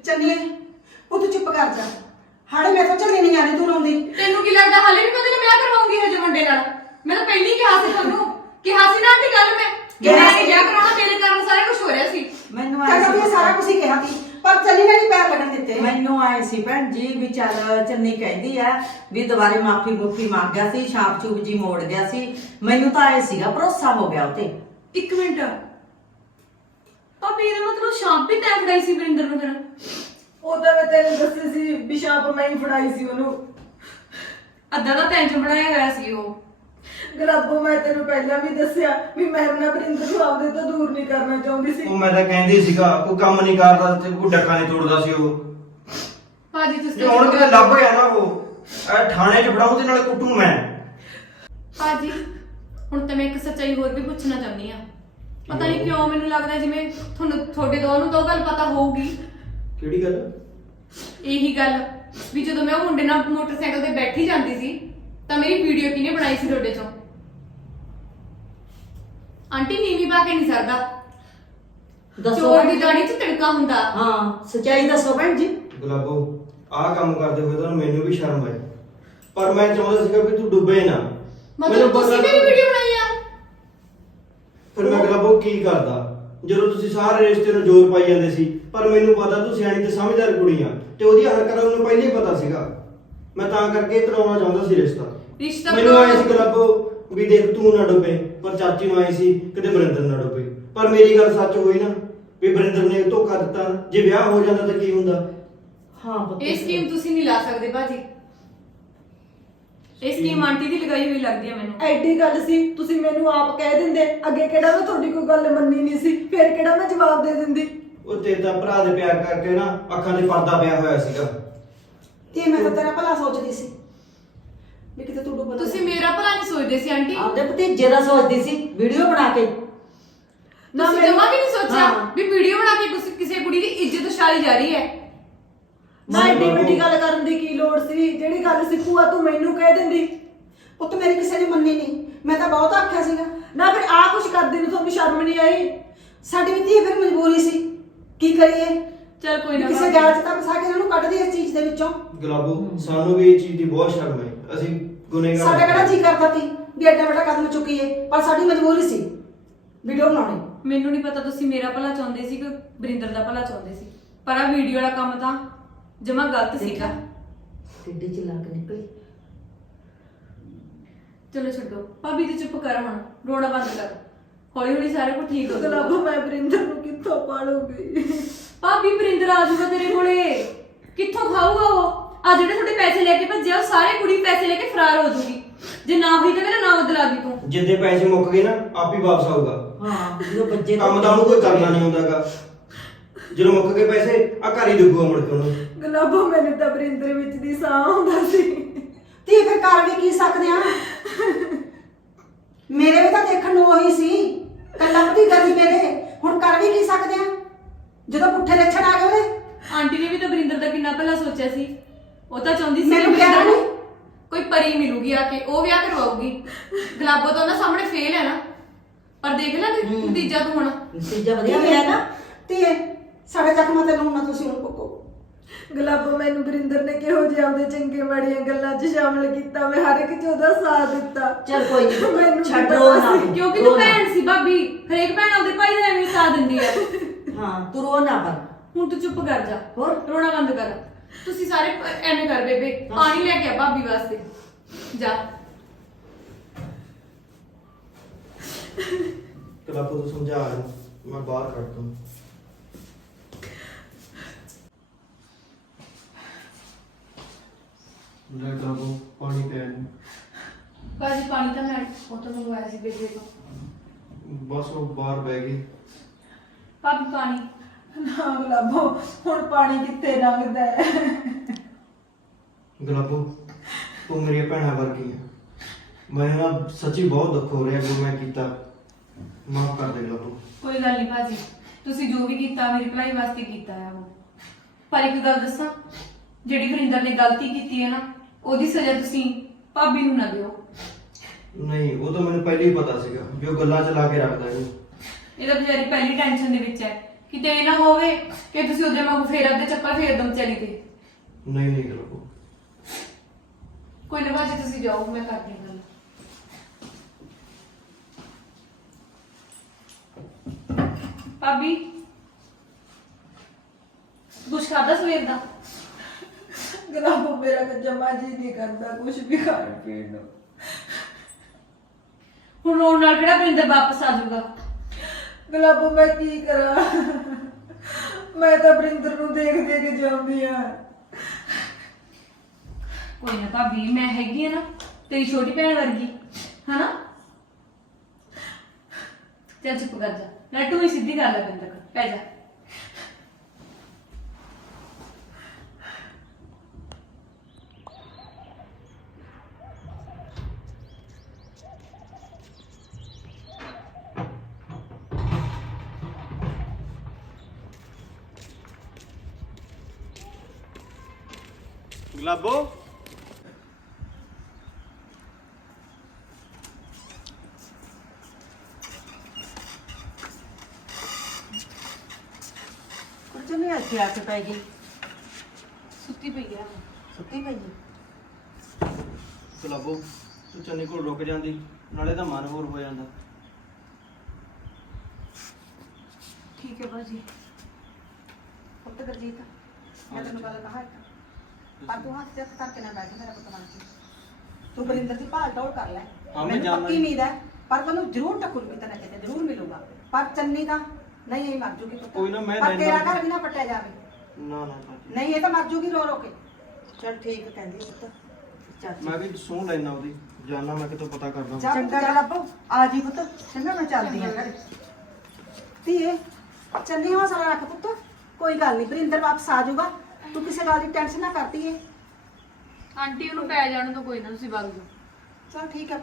ਚੰਨੀਏ ਉਹ ਤੂੰ ਚੁੱਪ ਕਰ ਜਾ। ਹਾੜੇ ਮੇਰੇ ਤੋਂ ਚੱਲੀ ਨਹੀਂ ਆਣੀ ਤੂੰ ਰੋਂਦੀ। ਤੈਨੂੰ ਕੀ ਲੱਗਦਾ ਹਾਲੇ ਵੀ ਮੈਂ ਤੈਨੂੰ ਵਿਆਹ ਕਰਵਾਉਂਗੀ ਹਜੇ ਮੁੰਡੇ ਨਾਲ? ਮੈਂ ਤਾਂ ਪਹਿਲਾਂ ਹੀ ਕਿਹਾ ਸੀ ਤੁਹਾਨੂੰ, ਕਿਹਾ ਸੀ ਨਾ ਆਂਟੀ ਗੱਲ ਮੈਂ ਕਿ ਮੈਂ ਨਹੀਂ ਵਿਆਹ ਕਰਾਉਣਾ, ਤੇਰੇ ਕਾਰਨ ਸਾਰਾ ਕੁਝ ਹੋ ਰਿਹਾ ਸੀ। ਮੈਨੂੰ ਆਏ ਕਹਿੰਦਾ ਤੂੰ ਸਾਰਾ ਕੁਝ ਹੀ ਕਿਹਾ ਸੀ ਪਰ ਚੰਨੀ ਨੇ ਨਹੀਂ ਪੈਰ ਲੱਗਣ ਦਿੱਤੇ। ਮੈਨੂੰ ਆਏ ਸੀ ਭੈਣ ਜੀ ਵੀ ਚੱਲ ਚੰਨੀ ਕਹਿੰਦੀ ਆ ਵੀ ਦੁਬਾਰੇ ਮਾਫੀ ਮੁਫੀ ਮੰਗ ਗਿਆ ਸੀ, ਛਾਪ ਚੂਪ ਜੀ ਮੋੜ ਗਿਆ ਸੀ। ਮੈਨੂੰ ਤਾਂ ਆਏ ਸੀਗਾ, ਭਰੋਸਾ ਹੋ ਗਿਆ ਉਤੇ। ਇੱਕ ਮਿੰਟ ਭਾਬੀ, ਇਹਦਾ ਮਤਲਬ ਸ਼ਾਮ ਵੀ ਤੈਂ ਫੜਾਈ ਸੀ ਵਰਿੰਦਰ ਨੂੰ? ਫਿਰ ਉਹ ਤਾਂ ਮੈਂ ਤੈਨੂੰ ਦੱਸੀ ਸੀ ਵੀ ਸ਼ਾਪ ਮੈਂ ਹੀ ਫੜਾਈ ਸੀ ਉਹਨੂੰ। ਅੱਧਾ ਤਾਂ ਤੈਂ ਚ ਬਣਾਇਆ ਹੋਇਆ ਸੀ ਉਹ। ਗਲਾਬੋ ਮੈਂ ਤੈਨੂੰ ਪਹਿਲਾਂ ਵੀ ਦੱਸਿਆ ਵੀ ਮੈਂ ਨਾ ਵਰਿੰਦਰ ਨੂੰ ਆਪਦੇ ਤੋਂ ਦੂਰ ਨਹੀਂ ਕਰਨਾ ਚਾਹੁੰਦੀ ਸੀ। ਉਹ ਮੈਂ ਤਾਂ ਕਹਿੰਦੀ ਸੀਗਾ ਕੋਈ ਕੰਮ ਨਹੀਂ ਕਰਦਾ ਤੇ ਕੋਈ ਡੱਕਾ ਨਹੀਂ ਤੋੜਦਾ ਸੀ ਉਹ। ਭਾਜੀ ਤੁਸੀਂ ਜੇ ਹੁਣ ਕਿਤੇ ਲੱਭ ਗਿਆ ਨਾ ਉਹ ਥਾਣੇ 'ਚ ਫੜਾਉਂ ਤੇ ਨਾਲੇ ਕੁੱਟੂ ਮੈਂ। ਭਾਜੀ ਹੁਣ ਤਾਂ ਮੈਂ ਇੱਕ ਸੱਚਾਈ ਹੋਰ ਵੀ ਪੁੱਛਣਾ ਚਾਹੁੰਦੀ ਆ। ਪਤਾ ਨਹੀਂ ਕਿਉਂ ਮੈਨੂੰ ਲੱਗਦਾ ਜਿਵੇਂ ਤੁਹਾਨੂੰ ਤੁਹਾਡੇ ਦੋਵਾਂ ਨੂੰ ਤਾਂ ਉਹ ਗੱਲ ਪਤਾ ਹੋਊਗੀ। ਕਿਹੜੀ ਗੱਲ? ਇਹੀ ਗੱਲ ਵੀ ਜਦੋਂ ਮੈਂ ਉਹ ਮੁੰਡੇ ਨਾਲ ਮੋਟਰਸਾਈਕਲ ਤੇ ਬੈਠੀ ਜਾਂਦੀ ਸੀ ਤਾਂ ਮੇਰੀ ਵੀਡੀਓ ਕਿਹਨੇ ਬਣਾਈ ਸੀ ਤੁਹਾਡੇ ਚੋਂ? ਆਂਟੀ ਨੀਵੀਂ ਪਾ ਕੇ ਨਹੀਂ ਸਰਦਾ, ਦੱਸੋ ਚੋਰ ਦੀ ਦਾੜੀ 'ਚ ਤਿੜਕਾ ਹੁੰਦਾ। ਹਾਂ ਸੱਚਾਈ ਦੱਸੋ ਭੈਣ ਜੀ। ਗੁਲਾਬੋ ਆਹ ਕੰਮ ਕਰਦੇ ਹੋਏ ਤਾਂ ਮੈਨੂੰ ਵੀ ਸ਼ਰਮ ਆਈ, ਪਰ ਮੈਂ ਚਾਹੁੰਦਾ ਸੀਗਾ ਵੀ ਤੂੰ ਡੁੱਬੇ ਨਾ। ਮਤਲਬ ਤੁਸੀਂ ਮੇਰੀ ਵੀਡੀਓ ਬਣਾਈ ਆ? ਫਿਰ ਮੈਂ ਗੁਲਾਬੋ ਕੀ ਕਰਦਾ ਜਦੋਂ ਤੁਸੀਂ ਸਾਰੇ ਰਿਸ਼ਤੇ ਨੂੰ ਜ਼ੋਰ ਪਾਈ ਜਾਂਦੇ ਸੀ। ਪਰ ਮੈਨੂੰ ਪਤਾ ਤੂੰ ਸਿਆਣੀ ਤੇ ਸਮਝਦਾਰ ਕੁੜੀ ਆ ਤੇ ਉਹਦੀ ਹਰਕਤਾਂ ਮੈਨੂੰ ਪਹਿਲਾਂ ਹੀ ਪਤਾ ਸੀਗਾ। ਮੈਂ ਤਾਂ ਕਰਕੇ ਕਰਾਉਣਾ ਚਾਹੁੰਦਾ ਸੀ ਰਿਸ਼ਤਾ। ਮੈਨੂੰ ਆਏ ਸੀ ਗੁਲਾਬੋ ਵੀ ਦੇਖ ਤੂੰ ਨਾ ਡੁੱਬੇ, ਪਰ ਚਾਚੀ ਨੂੰ ਆਏ ਸੀ ਕਿਤੇ ਵਰਿੰਦਰ ਨਾ ਡੁੱਬੇ। ਪਰ ਮੇਰੀ ਗੱਲ ਸੱਚ ਹੋਈ ਨਾ ਵੀ ਵਰਿੰਦਰ ਨੇ ਧੋਖਾ ਦਿੱਤਾ। ਜੇ ਵਿਆਹ ਹੋ ਜਾਂਦਾ ਤਾਂ ਕੀ ਹੁੰਦਾ? ਹਾਂ ਪੁੱਤ, ਇਹ ਸਕੀਮ ਤੁਸੀਂ ਨਹੀਂ ਲਾ ਸਕਦੇ ਭਾਜੀ। ਇਹ ਸਕੀਮ ਆਂਟੀ ਦੀ ਲਗਾਈ ਹੋਈ ਲੱਗਦੀ ਆ ਮੈਨੂੰ। ਐਡੀ ਗੱਲ ਸੀ ਤੁਸੀਂ ਮੈਨੂੰ ਆਪ ਕਹਿ ਦਿੰਦੇ, ਅੱਗੇ ਕਿਹੜਾ ਮੈਂ ਤੁਹਾਡੀ ਕੋਈ ਗੱਲ ਮੰਨੀ ਨਹੀਂ ਸੀ, ਫਿਰ ਕਿਹੜਾ ਮੈਂ ਜਵਾਬ ਦੇ ਦਿੰਦੀ। ਉਹ ਤੇ ਤਾਂ ਭਰਾ ਦੇ ਪਿਆਰ ਕਰਕੇ ਨਾ ਅੱਖਾਂ ਦੇ ਪਰਦਾ ਪਿਆ ਹੋਇਆ ਸੀਗਾ। ਤੇ ਮੈਂ ਤਾਂ ਤੇਰਾ ਭਲਾ ਸੋਚਦੀ ਸੀ ਵੀ ਕਿਤੇ ਤੂੰ ਡੁੱਬ ਤੁਸੀਂ ਮੇਰਾ ਭਲਾ ਨਹੀਂ ਸੋਚਦੇ ਸੀ ਆਂਟੀ? ਆਪਦੇ ਭਤੀਜੇ ਦਾ ਸੋਚਦੀ ਸੀ ਵੀਡੀਓ ਬਣਾ ਕੇ। ਨਾ ਮੈਂ ਜਮਾ ਵੀ ਨਹੀਂ ਸੋਚਿਆ ਹਾਂ। ਵੀ ਵੀਡੀਓ ਬਣਾ ਕੇ ਕਿਸੇ ਕੁੜੀ ਦੀ ਇੱਜ਼ਤ ਉਛਾਲੀ ਜਾ ਰਹੀ ਹੈ। ਨਾ ਐਡੀ ਵੱਡੀ ਗੱਲ ਕਰਨ ਦੀ ਕੀ ਲੋੜ ਸੀ? ਜਿਹੜੀ ਗੱਲ ਸੀ ਭੂਆ ਤੂੰ ਮੈਨੂੰ ਕਹਿ ਦਿੰਦੀ। ਪੁੱਤ ਮੇਰੀ ਕਿਸੇ ਨੇ ਮੰਨੀ ਨਹੀਂ। ਮੈਂ ਤਾਂ ਬਹੁਤ ਆਖਿਆ ਸੀਗਾ। ਨਾ ਫਿਰ ਆ ਕੁਛ ਕਰਦੇ ਨੂੰ ਤੁਹਾਨੂੰ ਸ਼ਰਮ ਨਹੀਂ ਆਈ? ਸਾਡੀ ਵੀ ਧੀ ਫਿਰ ਮਜਬੂਰੀ ਸੀ, ਕੀ ਕਰੀਏ? ਚਲ ਕੋਈ ਨਾ ਕਿਸੇ ਭਾਬੀ। ਜਾਲ 'ਚ ਤਾਂ ਫਸਾ ਕੇ ਇਹਨੂੰ ਕੱਢ ਦੇ ਇਸ ਚੀਜ਼ ਦੇ ਵਿੱਚੋਂ। ਗੁਲਾਬੋ ਸਾਨੂੰ ਵੀ ਇਹ ਚੀਜ਼ ਦੀ ਬਹੁਤ ਸ਼ਰਮ ਹੈ। ਅਸੀਂ ਗੁਨੇਗਾਰ ਸਾਡਾ ਕਿਹੜਾ ਜੀ ਕਰਦਾ ਸੀ ਵੀ ਐਡਾ ਵੱਡਾ ਕਦਮ ਚੁੱਕੀਏ, ਪਰ ਸਾਡੀ ਮਜਬੂਰੀ ਸੀ ਵੀਡੀਓ ਬਣਾਉਣੀ। ਮੈਨੂੰ ਨਹੀਂ ਪਤਾ ਤੁਸੀਂ ਮੇਰਾ ਭਲਾ ਚਾਹੁੰਦੇ ਸੀ ਕਿ ਵਰਿੰਦਰ ਦਾ ਭਲਾ ਚਾਹੁੰਦੇ ਸੀ, ਪਰ ਆ ਵੀਡੀਓ ਵਾਲਾ ਕੰਮ ਤਾਂ ਜਮਾ ਗਲਤ ਸੀਗਾ। ਕਿੱਡੀ ਚਲਾਕ ਨਿਕਲੀ। ਚਲੋ ਛੱਡੋ ਭਾਬੀ, ਤੇ ਚੁੱਪ ਕਰ ਹੁਣ, ਰੋਣਾ ਬੰਦ ਕਰ। ਹੌਲੀ ਹੌਲੀ ਸਾਰਾ ਕੁਝ ਠੀਕ ਹੋ ਜਾਊਗਾ। ਗਲਾਬੋ ਮੈਂ ਵਰਿੰਦਰ ਨੂੰ ਕਿੱਥੋਂ ਪਾਲੂਗੀ? ਭਾਬੀ ਵਰਿੰਦਰ ਆ ਜਾਊਗਾ ਤੇਰੇ ਕੋਲੇ, ਕਿੱਥੋਂ ਖਾਊਗਾ ਉਹ? ਆ ਜਿਹੜੇ ਤੁਹਾਡੇ ਪੈਸੇ ਲੈ ਕੇ ਭੱਜਿਆ, ਉਹ ਸਾਰੇ ਕੁੜੀ ਪੈਸੇ ਲੈ ਕੇ ਫਰਾਰ ਹੋ ਜੂਗੀ। ਜੇ ਨਾ ਹੋਈ ਤਾਂ ਮੇਰਾ ਨਾਮ ਬਦਲਾ ਦੀ ਤੂੰ। ਜਿੱਦੇ ਪੈਸੇ ਮੁੱਕ ਗਏ ਨਾ ਆਪ ਹੀ ਵਾਪਸ ਆਊਗਾ। ਹਾਂ ਜਦੋਂ ਬੱਜੇ ਕੰਮ ਤਾਂ ਉਹਨੂੰ ਕੋਈ ਕਰਨਾ ਨਹੀਂ ਹੁੰਦਾਗਾ। ਜਦੋਂ ਮੁੱਕ ਗਏ ਪੈਸੇ ਆ ਘਰ ਹੀ ਡੁੱਬੂਗਾ ਮੁੜ ਕੇ ਉਹਨੂੰ। ਗਲਾਬੋ ਮੈਨੂੰ ਤਾਂ ਵਰਿੰਦਰ ਵਿੱਚ ਦੀ ਸਾਹ ਆਉਂਦਾ ਸੀ। ਧੀ ਫਿਰ ਕਰ ਵੀ ਕੀ ਸਕਦੇ ਆ? ਮੇਰੇ ਵੀ ਤਾਂ ਦੇਖਣ ਨੂੰ ਉਹੀ ਸੀ, ਕੱਲਾ ਭਤੀਜਾ ਸੀ ਮੇਰੇ। ਹੁਣ ਕਰ ਵੀ ਕੀ ਸਕਦੇ ਆ ਜਦੋਂ ਪੁੱਠੇ ਲੱਛਣ ਆ ਗਏ ਉਹਦੇ? ਆਂਟੀ ਨੇ ਵੀ ਤਾਂ ਵਰਿੰਦਰ ਦਾ ਕਿੰਨਾ ਭਲਾ ਸੋਚਿਆ ਸੀ। ਉਹ ਤਾਂ ਚਾਹੁੰਦੀ ਸੀ ਮੈਨੂੰ ਕਿ ਕਹਿਣਾ ਵਰਿੰਦਰ ਨੂੰ ਨਹੀਂ। ਕੋਈ ਪਰੀ ਮਿਲੂਗੀ ਆ ਕੇ, ਉਹ ਵਿਆਹ ਕਰਵਾਉਗੀ। ਗੁਲਾਬੋ ਤਾਂ ਉਹਨਾਂ ਸਾਹਮਣੇ ਫੇਲ ਹੈ ਨਾ, ਪਰ ਦੇਖ ਲੈ ਨਤੀਜਾ ਤੂੰ ਹੁਣ। ਨਤੀਜਾ ਵਧੀਆ ਮਿਲਿਆ ਨਾ। ਧੀਏ ਸਾਡੇ ਜ਼ਖਮਾਂ ਤੇ ਲੂਣ ਨਾ ਤੁਸੀਂ ਹੁਣ ਪੁੱਕੋ। ਗਲਾਬੋ ਮੈਨੂੰ ਵਰਿੰਦਰ ਨੇ ਕਿਹੋ ਜਿਹੇ ਆਪਦੇ ਚੰਗੇ ਮਾੜੀਆਂ ਗੱਲਾਂ 'ਚ ਸ਼ਾਮਲ ਕੀਤਾ, ਮੈਂ ਹਰ ਇੱਕ 'ਚ ਉਹਦਾ ਸਾਥ ਦਿੱਤਾ। ਚੱਲ ਕੋਈ ਮੈਨੂੰ ਨਹੀਂ, ਕੀ ਛੱਡੋ ਪਤਾ ਨਾ ਸੀ। ਕਿਉਂਕਿ ਤੂੰ ਭੈਣ ਸੀ ਭਾਬੀ, ਹਰੇਕ ਭੈਣ ਆਪਦੇ ਭਾਈ ਦਾ ਐਵੇਂ ਸਾਥ ਦਿੰਦੀ ਹੈ। ਹਾਂ ਤੂੰ ਰੋ ਨਾ ਕਰ। ਹੁਣ ਤੂੰ ਚੁੱਪ ਕਰ ਜਾ, ਹੋਰ? ਰੋਣਾ ਬੰਦ ਕਰ। ਤੁਸੀਂ ਸਾਰੇ ਐਵੇਂ ਕਰ ਬੇਬੇ, ਪਾਣੀ ਲੈ ਕੇ ਆ ਭਾਬੀ ਵਾਸਤੇ ਜਾ। ਗੁਲਾਬੋ ਤੂੰ ਸਮਝਾ ਇਹਨੂੰ, ਮੈਂ ਬਾਹਰ ਕੱਢ ਦੂੰ। ਲੈ ਗੁਲਾਬੋ ਪਾਣੀ ਪੈ। ਭਾਜੀ ਪਾਣੀ ਤਾਂ ਮੈਂ ਉਹ ਤੋਂ ਮੰਗਵਾਇਆ ਸੀ ਬੇਬੇ ਤੋਂ। ਬਸ ਉਹ ਬਾਹਰ ਬਹਿ ਗਈ। ਭਾਬੀ ਪਾਣੀ। ਨਾ ਗੁਲਾਬੋ, ਹੁਣ ਪਾਣੀ ਕਿੱਥੇ ਲੰਘਦਾ ਹੈ। ਗੁਲਾਬੋ ਤੂੰ ਮੇਰੀਆਂ ਭੈਣਾਂ ਵਰਗੀ ਹੈ। ਮੈਨੂੰ ਨਾ ਸੱਚੀ ਬਹੁਤ ਦੁੱਖ ਹੋ ਰਿਹਾ ਜੋ ਮੈਂ ਕੀਤਾ। ਮਾਫ ਕਰ ਦੇ ਗੁਲਾਬੋ। ਕੋਈ ਗੱਲ ਨਹੀਂ ਭਾਜੀ, ਤੁਸੀਂ ਜੋ ਵੀ ਕੀਤਾ ਮੇਰੀ ਭਲਾਈ ਵਾਸਤੇ ਕੀਤਾ ਆ ਉਹ। ਪਰ ਇੱਕ ਗੱਲ ਦੱਸਾਂ, ਜਿਹੜੀ ਵਰਿੰਦਰ ਨੇ ਗਲਤੀ ਕੀਤੀ ਹੈ ਨਾ, ਉਹਦੀ ਸਜ਼ਾ ਤੁਸੀਂ ਭਾਬੀ ਨੂੰ ਨਾ ਦਿਓ। ਨਹੀਂ, ਉਹ ਤਾਂ ਮੈਨੂੰ ਪਹਿਲਾਂ ਹੀ ਪਤਾ ਸੀਗਾ ਵੀ ਉਹ ਗੱਲਾਂ ਚ ਲਾ ਕੇ ਰੱਖਦਾ ਇਹਨੂੰ। ਇਹ ਤਾਂ ਵਿਚਾਰੀ ਪਹਿਲੀ ਟੈਨਸ਼ਨ ਦੇ ਵਿੱਚ ਹੈ, ਕਿਤੇ ਇਹ ਨਾ ਹੋਵੇ ਕਿ ਤੁਸੀਂ ਉਹਦੇ ਵਾਂਗੂ ਫੇਰ ਅੱਧੇ ਚੱਪਲ ਫੇਰ ਦਮ ਚਲੀ ਤੇ। ਨਹੀਂ ਨਹੀਂ ਗੁਲਾਬੋ। ਕੋਈ ਨਾ ਭਾਜੀ, ਤੁਸੀਂ ਜਾਓ, ਮੈਂ ਕਰਦੀ ਹਾਂ ਗੱਲ। ਭਾਬੀ ਕੁਛ ਖਾਦਾ ਸਵੇਰ ਦਾ? ਗੁਲਾਬੋ ਮੇਰਾ ਤਾਂ ਜਮਾ ਜੀ ਨਹੀਂ ਕਰਦਾ ਕੁਝ ਵੀ ਖਾਣ ਪੀਣ ਨੂੰ। ਹੁਣ ਰੋਣ ਨਾਲ ਕਿਹੜਾ ਵਰਿੰਦਰ ਵਾਪਸ ਆ ਜਾਊਗਾ? ਗੁਲਾਬੋ ਮੈਂ ਕੀ ਕਰਾਂ, ਮੈਂ ਤਾਂ ਬਰਿੰਦਰ ਨੂੰ ਦੇਖ ਦੇਖ ਜਾਂਦੀ ਆ। ਕੋਈ ਨਾ ਭਾਬੀ, ਮੈਂ ਹੈਗੀ ਆ ਨਾ, ਤੇਰੀ ਛੋਟੀ ਭੈਣ ਵਰਗੀ, ਹਨਾ? ਚੱਲ ਚੁੱਪ ਕਰ ਜਾ, ਨਾ ਤੂੰ ਹੀ ਸਿੱਧੀ ਕਰ ਲੈ ਬਿੰਦਰ ਕੋਲ, ਪੈ ਜਾ। ਗੁਲਾਬੋ ਕੁਝ ਨਹੀਂ ਇੱਥੇ ਆ ਕੇ ਪੈ ਗਈ। ਸੁੱਤੀ ਪਈ ਆ। ਸੁੱਤੀ ਪਈ ਹੈ। ਗੁਲਾਬੋ ਤੂੰ ਚੰਨੀ ਕੋਲ ਰੁਕ ਜਾਂਦੀ, ਨਾਲੇ ਤਾਂ ਮਨ ਹੋਰ ਹੋ ਜਾਂਦਾ। ਠੀਕ ਹੈ ਬਾਜੀ। ਪੁੱਤ ਗੁਰਜੀਤ, ਮੈਂ ਤੈਨੂੰ ਗੱਲ ਕਹਾ ਇੱਕ, ਪਰ ਤੂੰ ਹੱਥ ਚੱਕ ਕਰਕੇ ਨਾ ਬੈਠ ਮੇਰਾ ਪੁੱਤ ਬਣ ਕੇ। ਤੂੰ ਬਰਿੰਦਰ ਦੀ ਭਾਲ ਦੌੜ ਕਰ ਲੈ। ਮੈਂ ਮੈਨੂੰ ਜਾਣਦਾ ਪੱਕੀ ਹੀ। ਉਮੀਦ ਹੈ, ਪਰ ਤੈਨੂੰ ਜ਼ਰੂਰ ਟੱਕਰ ਕਿਤੇ ਨਾ ਕਿਤੇ ਜ਼ਰੂਰ ਮਿਲੂਗਾ। ਪਰ ਚੰਨੀ ਤਾਂ ਨਹੀਂ ਹੀ ਮਰ ਜੂਗੀ ਪੁੱਤ। ਕੋਈ ਨਾ, ਮੈਂ ਪਰ ਲੈਂਦਾ। ਤੇਰਾ ਘਰ ਵੀ ਨਾ ਪੱਟਿਆ ਜਾਵੇ। ਨਾ ਨਾ ਚਾਚੀ, ਨਹੀਂ ਇਹ ਤਾਂ ਮਰ ਜੂਗੀ ਰੋ ਰੋ ਕੇ। ਚਲ ਠੀਕ ਕਹਿੰਦੀ ਪੁੱਤ। ਚਾਚੀ ਮੈਂ ਵੀ ਸੂਹ ਲੈਣਾ ਉਹਦੀ, ਜਾਨਾ ਮੈਂ ਕਿਤੋਂ ਪਤਾ ਕਰਦਾ। ਚੰਗਾ ਲੱਭੋ ਆ ਜੀ ਪੁੱਤ। ਚੰਗਾ ਮੈਂ ਚੱਲਦੀ ਹਾਂ ਘਰੇ। ਧੀਏ ਚੰਨੀ ਹੌਸਲਾ ਰੱਖ ਪੁੱਤ, ਕੋਈ ਗੱਲ ਨਹੀਂ, ਬਰਿੰਦਰ ਵਾਪਸ ਆ ਜਾਊਗਾ। ਤੂੰ ਕਿਸੇ ਗੱਲ ਦੀ ਟੈਨਸ਼ਨ ਨਾ ਕਰਦੀ ਏ। ਆਂਟੀ ਉਹਨੂੰ ਪੈ ਜਾਣ ਤੋਂ, ਕੋਈ ਨਾ ਤੁਸੀਂ ਵਗ ਜਾਓ। ਚਲ ਠੀਕ ਹੈ।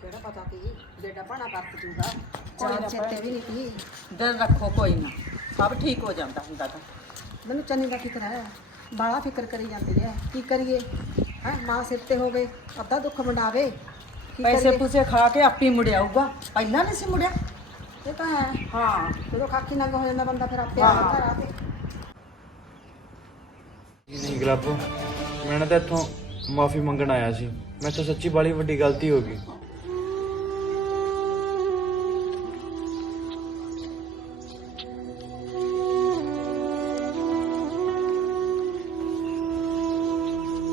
ਕਿਹੜਾ ਪਤਾ ਕੀ ਜਿਹੜਾ ਭਾਣਾ ਵਰਤ ਜੂਗਾ। ਚਾਰ ਚੇਤੇ ਵੀ ਨਹੀਂ ਕੀ। ਦਿਲ ਰੱਖੋ, ਕੋਈ ਨਾ ਸਭ ਠੀਕ ਹੋ ਜਾਂਦਾ ਹੁੰਦਾ ਤਾਂ। ਮੈਨੂੰ ਚੰਨੀ ਦਾ ਫਿਕਰ ਹੈ, ਬਾਲਾ ਫਿਕਰ ਕਰੀ ਜਾਂਦੀ ਹੈ। ਕੀ ਕਰੀਏ ਹੈ, ਮਾਂ ਸਿਰ ਤੇ ਹੋਵੇ, ਅੱਧਾ ਦੁੱਖ ਵੰਡਾਵੇ। ਕੀ ਪੈਸੇ ਕਰੀਏ? ਪੂਸੇ ਖਾ ਕੇ ਆਪੇ ਮੁੜਿਆ ਆਊਗਾ, ਪਹਿਲਾਂ ਨਹੀਂ ਸੀ ਮੁੜਿਆ। ਇਹ ਤਾਂ ਹੈ। ਹਾਂ ਜਦੋਂ ਖਾਕੀ ਨੰਗ ਹੋ ਜਾਂਦਾ ਬੰਦਾ ਫਿਰ ਆਪੇ ਹਾਂ। ਆ ਘਰ ਆ ਕੇ। ਨਹੀਂ ਗੁਲਾਬੋ, ਮੈਂ ਨਾ ਤਾਂ ਇੱਥੋਂ ਮਾਫੀ ਮੰਗਣ ਆਇਆ ਸੀ। ਮੈਂ ਤਾਂ ਸੱਚੀ ਬੜੀ ਵੱਡੀ ਗਲਤੀ ਹੋ ਗਈ।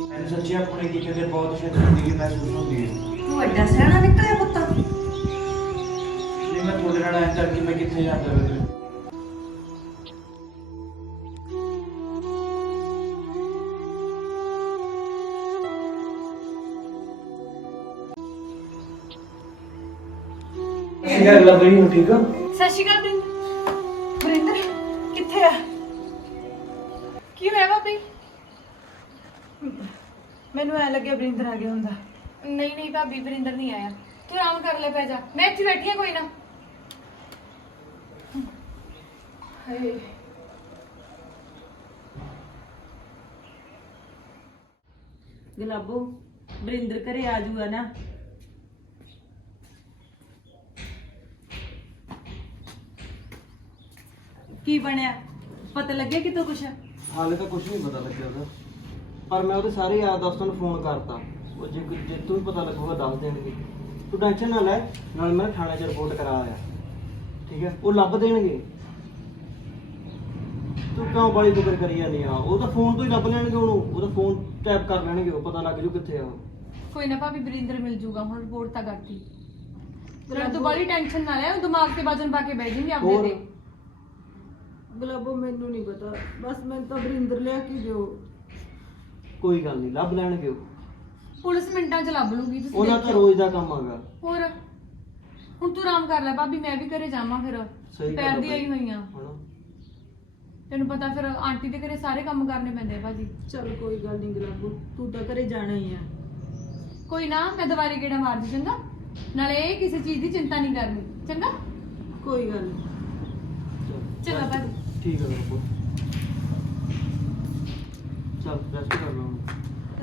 ਮੈਨੂੰ ਸੱਚੀ ਆਪਣੇ ਕੀਤੇ ਤੇ ਬਹੁਤ ਸ਼ਰਮਿੰਦਗੀ ਮਹਿਸੂਸ ਹੁੰਦੀ ਹੈ। ਤੂੰ ਐਡਾ ਸਿਆਣਾ ਨਿਕਲਿਆ ਪੁੱਤ। ਜੇ ਮੈਂ ਤੁਹਾਡੇ ਨਾਲ ਐਂ ਕਰਕੇ ਮੈਂ ਕਿੱਥੇ ਜਾਂਦਾ ਵੇ। ਕੀ ਗੱਲ ਲੱਗ ਰਹੀ ਹੋ? ਠੀਕ ਆ? ਸਤਿ ਸ਼੍ਰੀ ਅਕਾਲ ਵਰਿੰਦਰ। ਵਰਿੰਦਰ ਕਿੱਥੇ ਆ? ਕੀ ਹੋਇਆ ਭਾਬੀ? ਮੈਨੂੰ ਐ ਲੱਗਿਆ ਬਰਿੰਦਰ ਆ ਗਿਆ ਹੁੰਦਾ। ਨਹੀਂ ਨਹੀਂ ਭਾਬੀ, ਵਰਿੰਦਰ ਨਹੀਂ ਆਇਆ। ਤੂੰ ਆਰਾਮ ਕਰ ਲੈ, ਪੈ ਜਾ, ਮੈਂ ਇੱਥੇ ਬੈਠੀ ਆ, ਕੋਈ ਨਾ। ਹਾਏ ਗੁਲਾਬੋ, ਬਰਿੰਦਰ ਘਰੇ ਆ ਜੂਗਾ ਨਾ? ਕੀ ਬਣਿਆ, ਪਤਾ ਲੱਗਿਆ ਕਿਤੋਂ ਕੁਛ? ਹਾਲੇ ਤਾਂ ਕੁਝ ਨਹੀਂ ਪਤਾ ਲੱਗਿਆ ਉਹਦਾ, ਪਰ ਮੈਂ ਉਹਦੇ ਸਾਰੇ ਯਾਰ ਦੋਸਤਾਂ ਨੂੰ ਫੋਨ ਕਰਤਾ। ਉਹ ਜੇ ਤੂੰ ਪਤਾ ਲੱਗੂਗਾ ਦੱਸ ਦੇਣਗੇ। ਤੂੰ ਟੈਨਸ਼ਨ ਨਾ ਲੈ, ਨਾਲ ਮੈਂ ਥਾਣੇ 'ਚ ਰਿਪੋਰਟ ਕਰਾ ਆਇਆ। ਠੀਕ ਹੈ, ਉਹ ਲੱਭ ਦੇਣਗੇ। ਤੂੰ ਕਿਉਂ ਬੜੀ ਫਿਕਰ ਕਰੀ ਜਾਂਦੀ ਆ? ਉਹ ਤਾਂ ਫੋਨ ਤੋਂ ਹੀ ਲੱਭ ਲੈਣਗੇ ਉਹਨੂੰ, ਉਹਦਾ ਫੋਨ ਟੈਪ ਕਰ ਲੈਣਗੇ, ਉਹ ਪਤਾ ਲੱਗ ਜੂ ਕਿੱਥੇ ਆ ਉਹ। ਕੋਈ ਨਾ ਭਾਬੀ, ਵਰਿੰਦਰ ਮਿਲ ਜੂਗਾ। ਹੁਣ ਰਿਪੋਰਟ ਤਾਂ ਕਰਤੀ। ਤੂੰ ਬੜੀ ਟੈਨਸ਼ਨ ਨਾ ਲੈ, ਉਹ ਦਿਮਾਗ ਤੇ ਵਜਨ ਪਾ ਕੇ ਬਹਿ ਜਿੰਦੀ ਆਪਦੇ ਹੋਰ? ਤੇ। ਗੁਲਾਬੋ ਮੈਨੂੰ ਨਹੀਂ ਪਤਾ, ਬਸ ਮੈਨੂੰ ਤਾਂ ਵਰਿੰਦਰ ਲਿਆ ਕੇ ਦਿਓ। ਕੋਈ ਗੱਲ ਨਹੀਂ, ਲੱਭ ਲੈਣਗੇ ਉਹ। ਪੁਲਿਸ ਮਿੰਟਾਂ 'ਚ ਲੱਭ ਲੂਗੀ, ਤੁਸੀਂ ਉਹਨਾਂ ਦਾ ਦੇਖਿਓ। ਰੋਜ਼ ਦਾ ਕੰਮ ਆਗਾ। ਹੋਰ ਹੁਣ ਤੂੰ ਆਰਾਮ ਕਰ ਲੈ ਭਾਬੀ, ਮੈਂ ਵੀ ਘਰੇ ਜਾਵਾਂ ਫਿਰ। ਸਹੀ ਗੱਲ ਪੈਰ ਆ ਦੀ ਆਈ ਹੋਈਆਂ, ਹਨਾ। ਤੈਨੂੰ ਪਤਾ ਫਿਰ ਆਂਟੀ ਦੇ ਘਰੇ ਸਾਰੇ ਕੰਮ ਕਰਨੇ ਪੈਂਦੇ ਆ ਭਾਜੀ। ਚੱਲ ਕੋਈ ਗੱਲ ਨਹੀਂ ਗੁਲਾਬੋ, ਤੂੰ ਤਾਂ ਘਰੇ ਜਾਣਾ ਹੀ ਆ। ਕੋਈ ਨਾ, ਮੈਂ ਦੁਬਾਰੇ ਗੇੜਾ ਮਾਰ ਦੂੰ ਚੰਗਾ। ਨਾਲੇ ਇਹ ਕਿਸੇ ਚੀਜ਼ ਦੀ ਚਿੰਤਾ ਨਹੀਂ ਕਰਨੀ, ਚੰਗਾ। ਕੋਈ ਗੱਲ ਨਹੀਂ। ਚੱਲ, ਚੰਗਾ ਭਾਜੀ। ਠੀਕ ਹੈ ਬਾਪੂ। ਚੱਲ ਰੈਸਟ ਕਰ ਲਾ ਹੁਣ।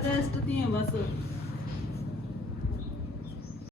ਰੈਸਟ ਦੀਆਂ ਬਸ।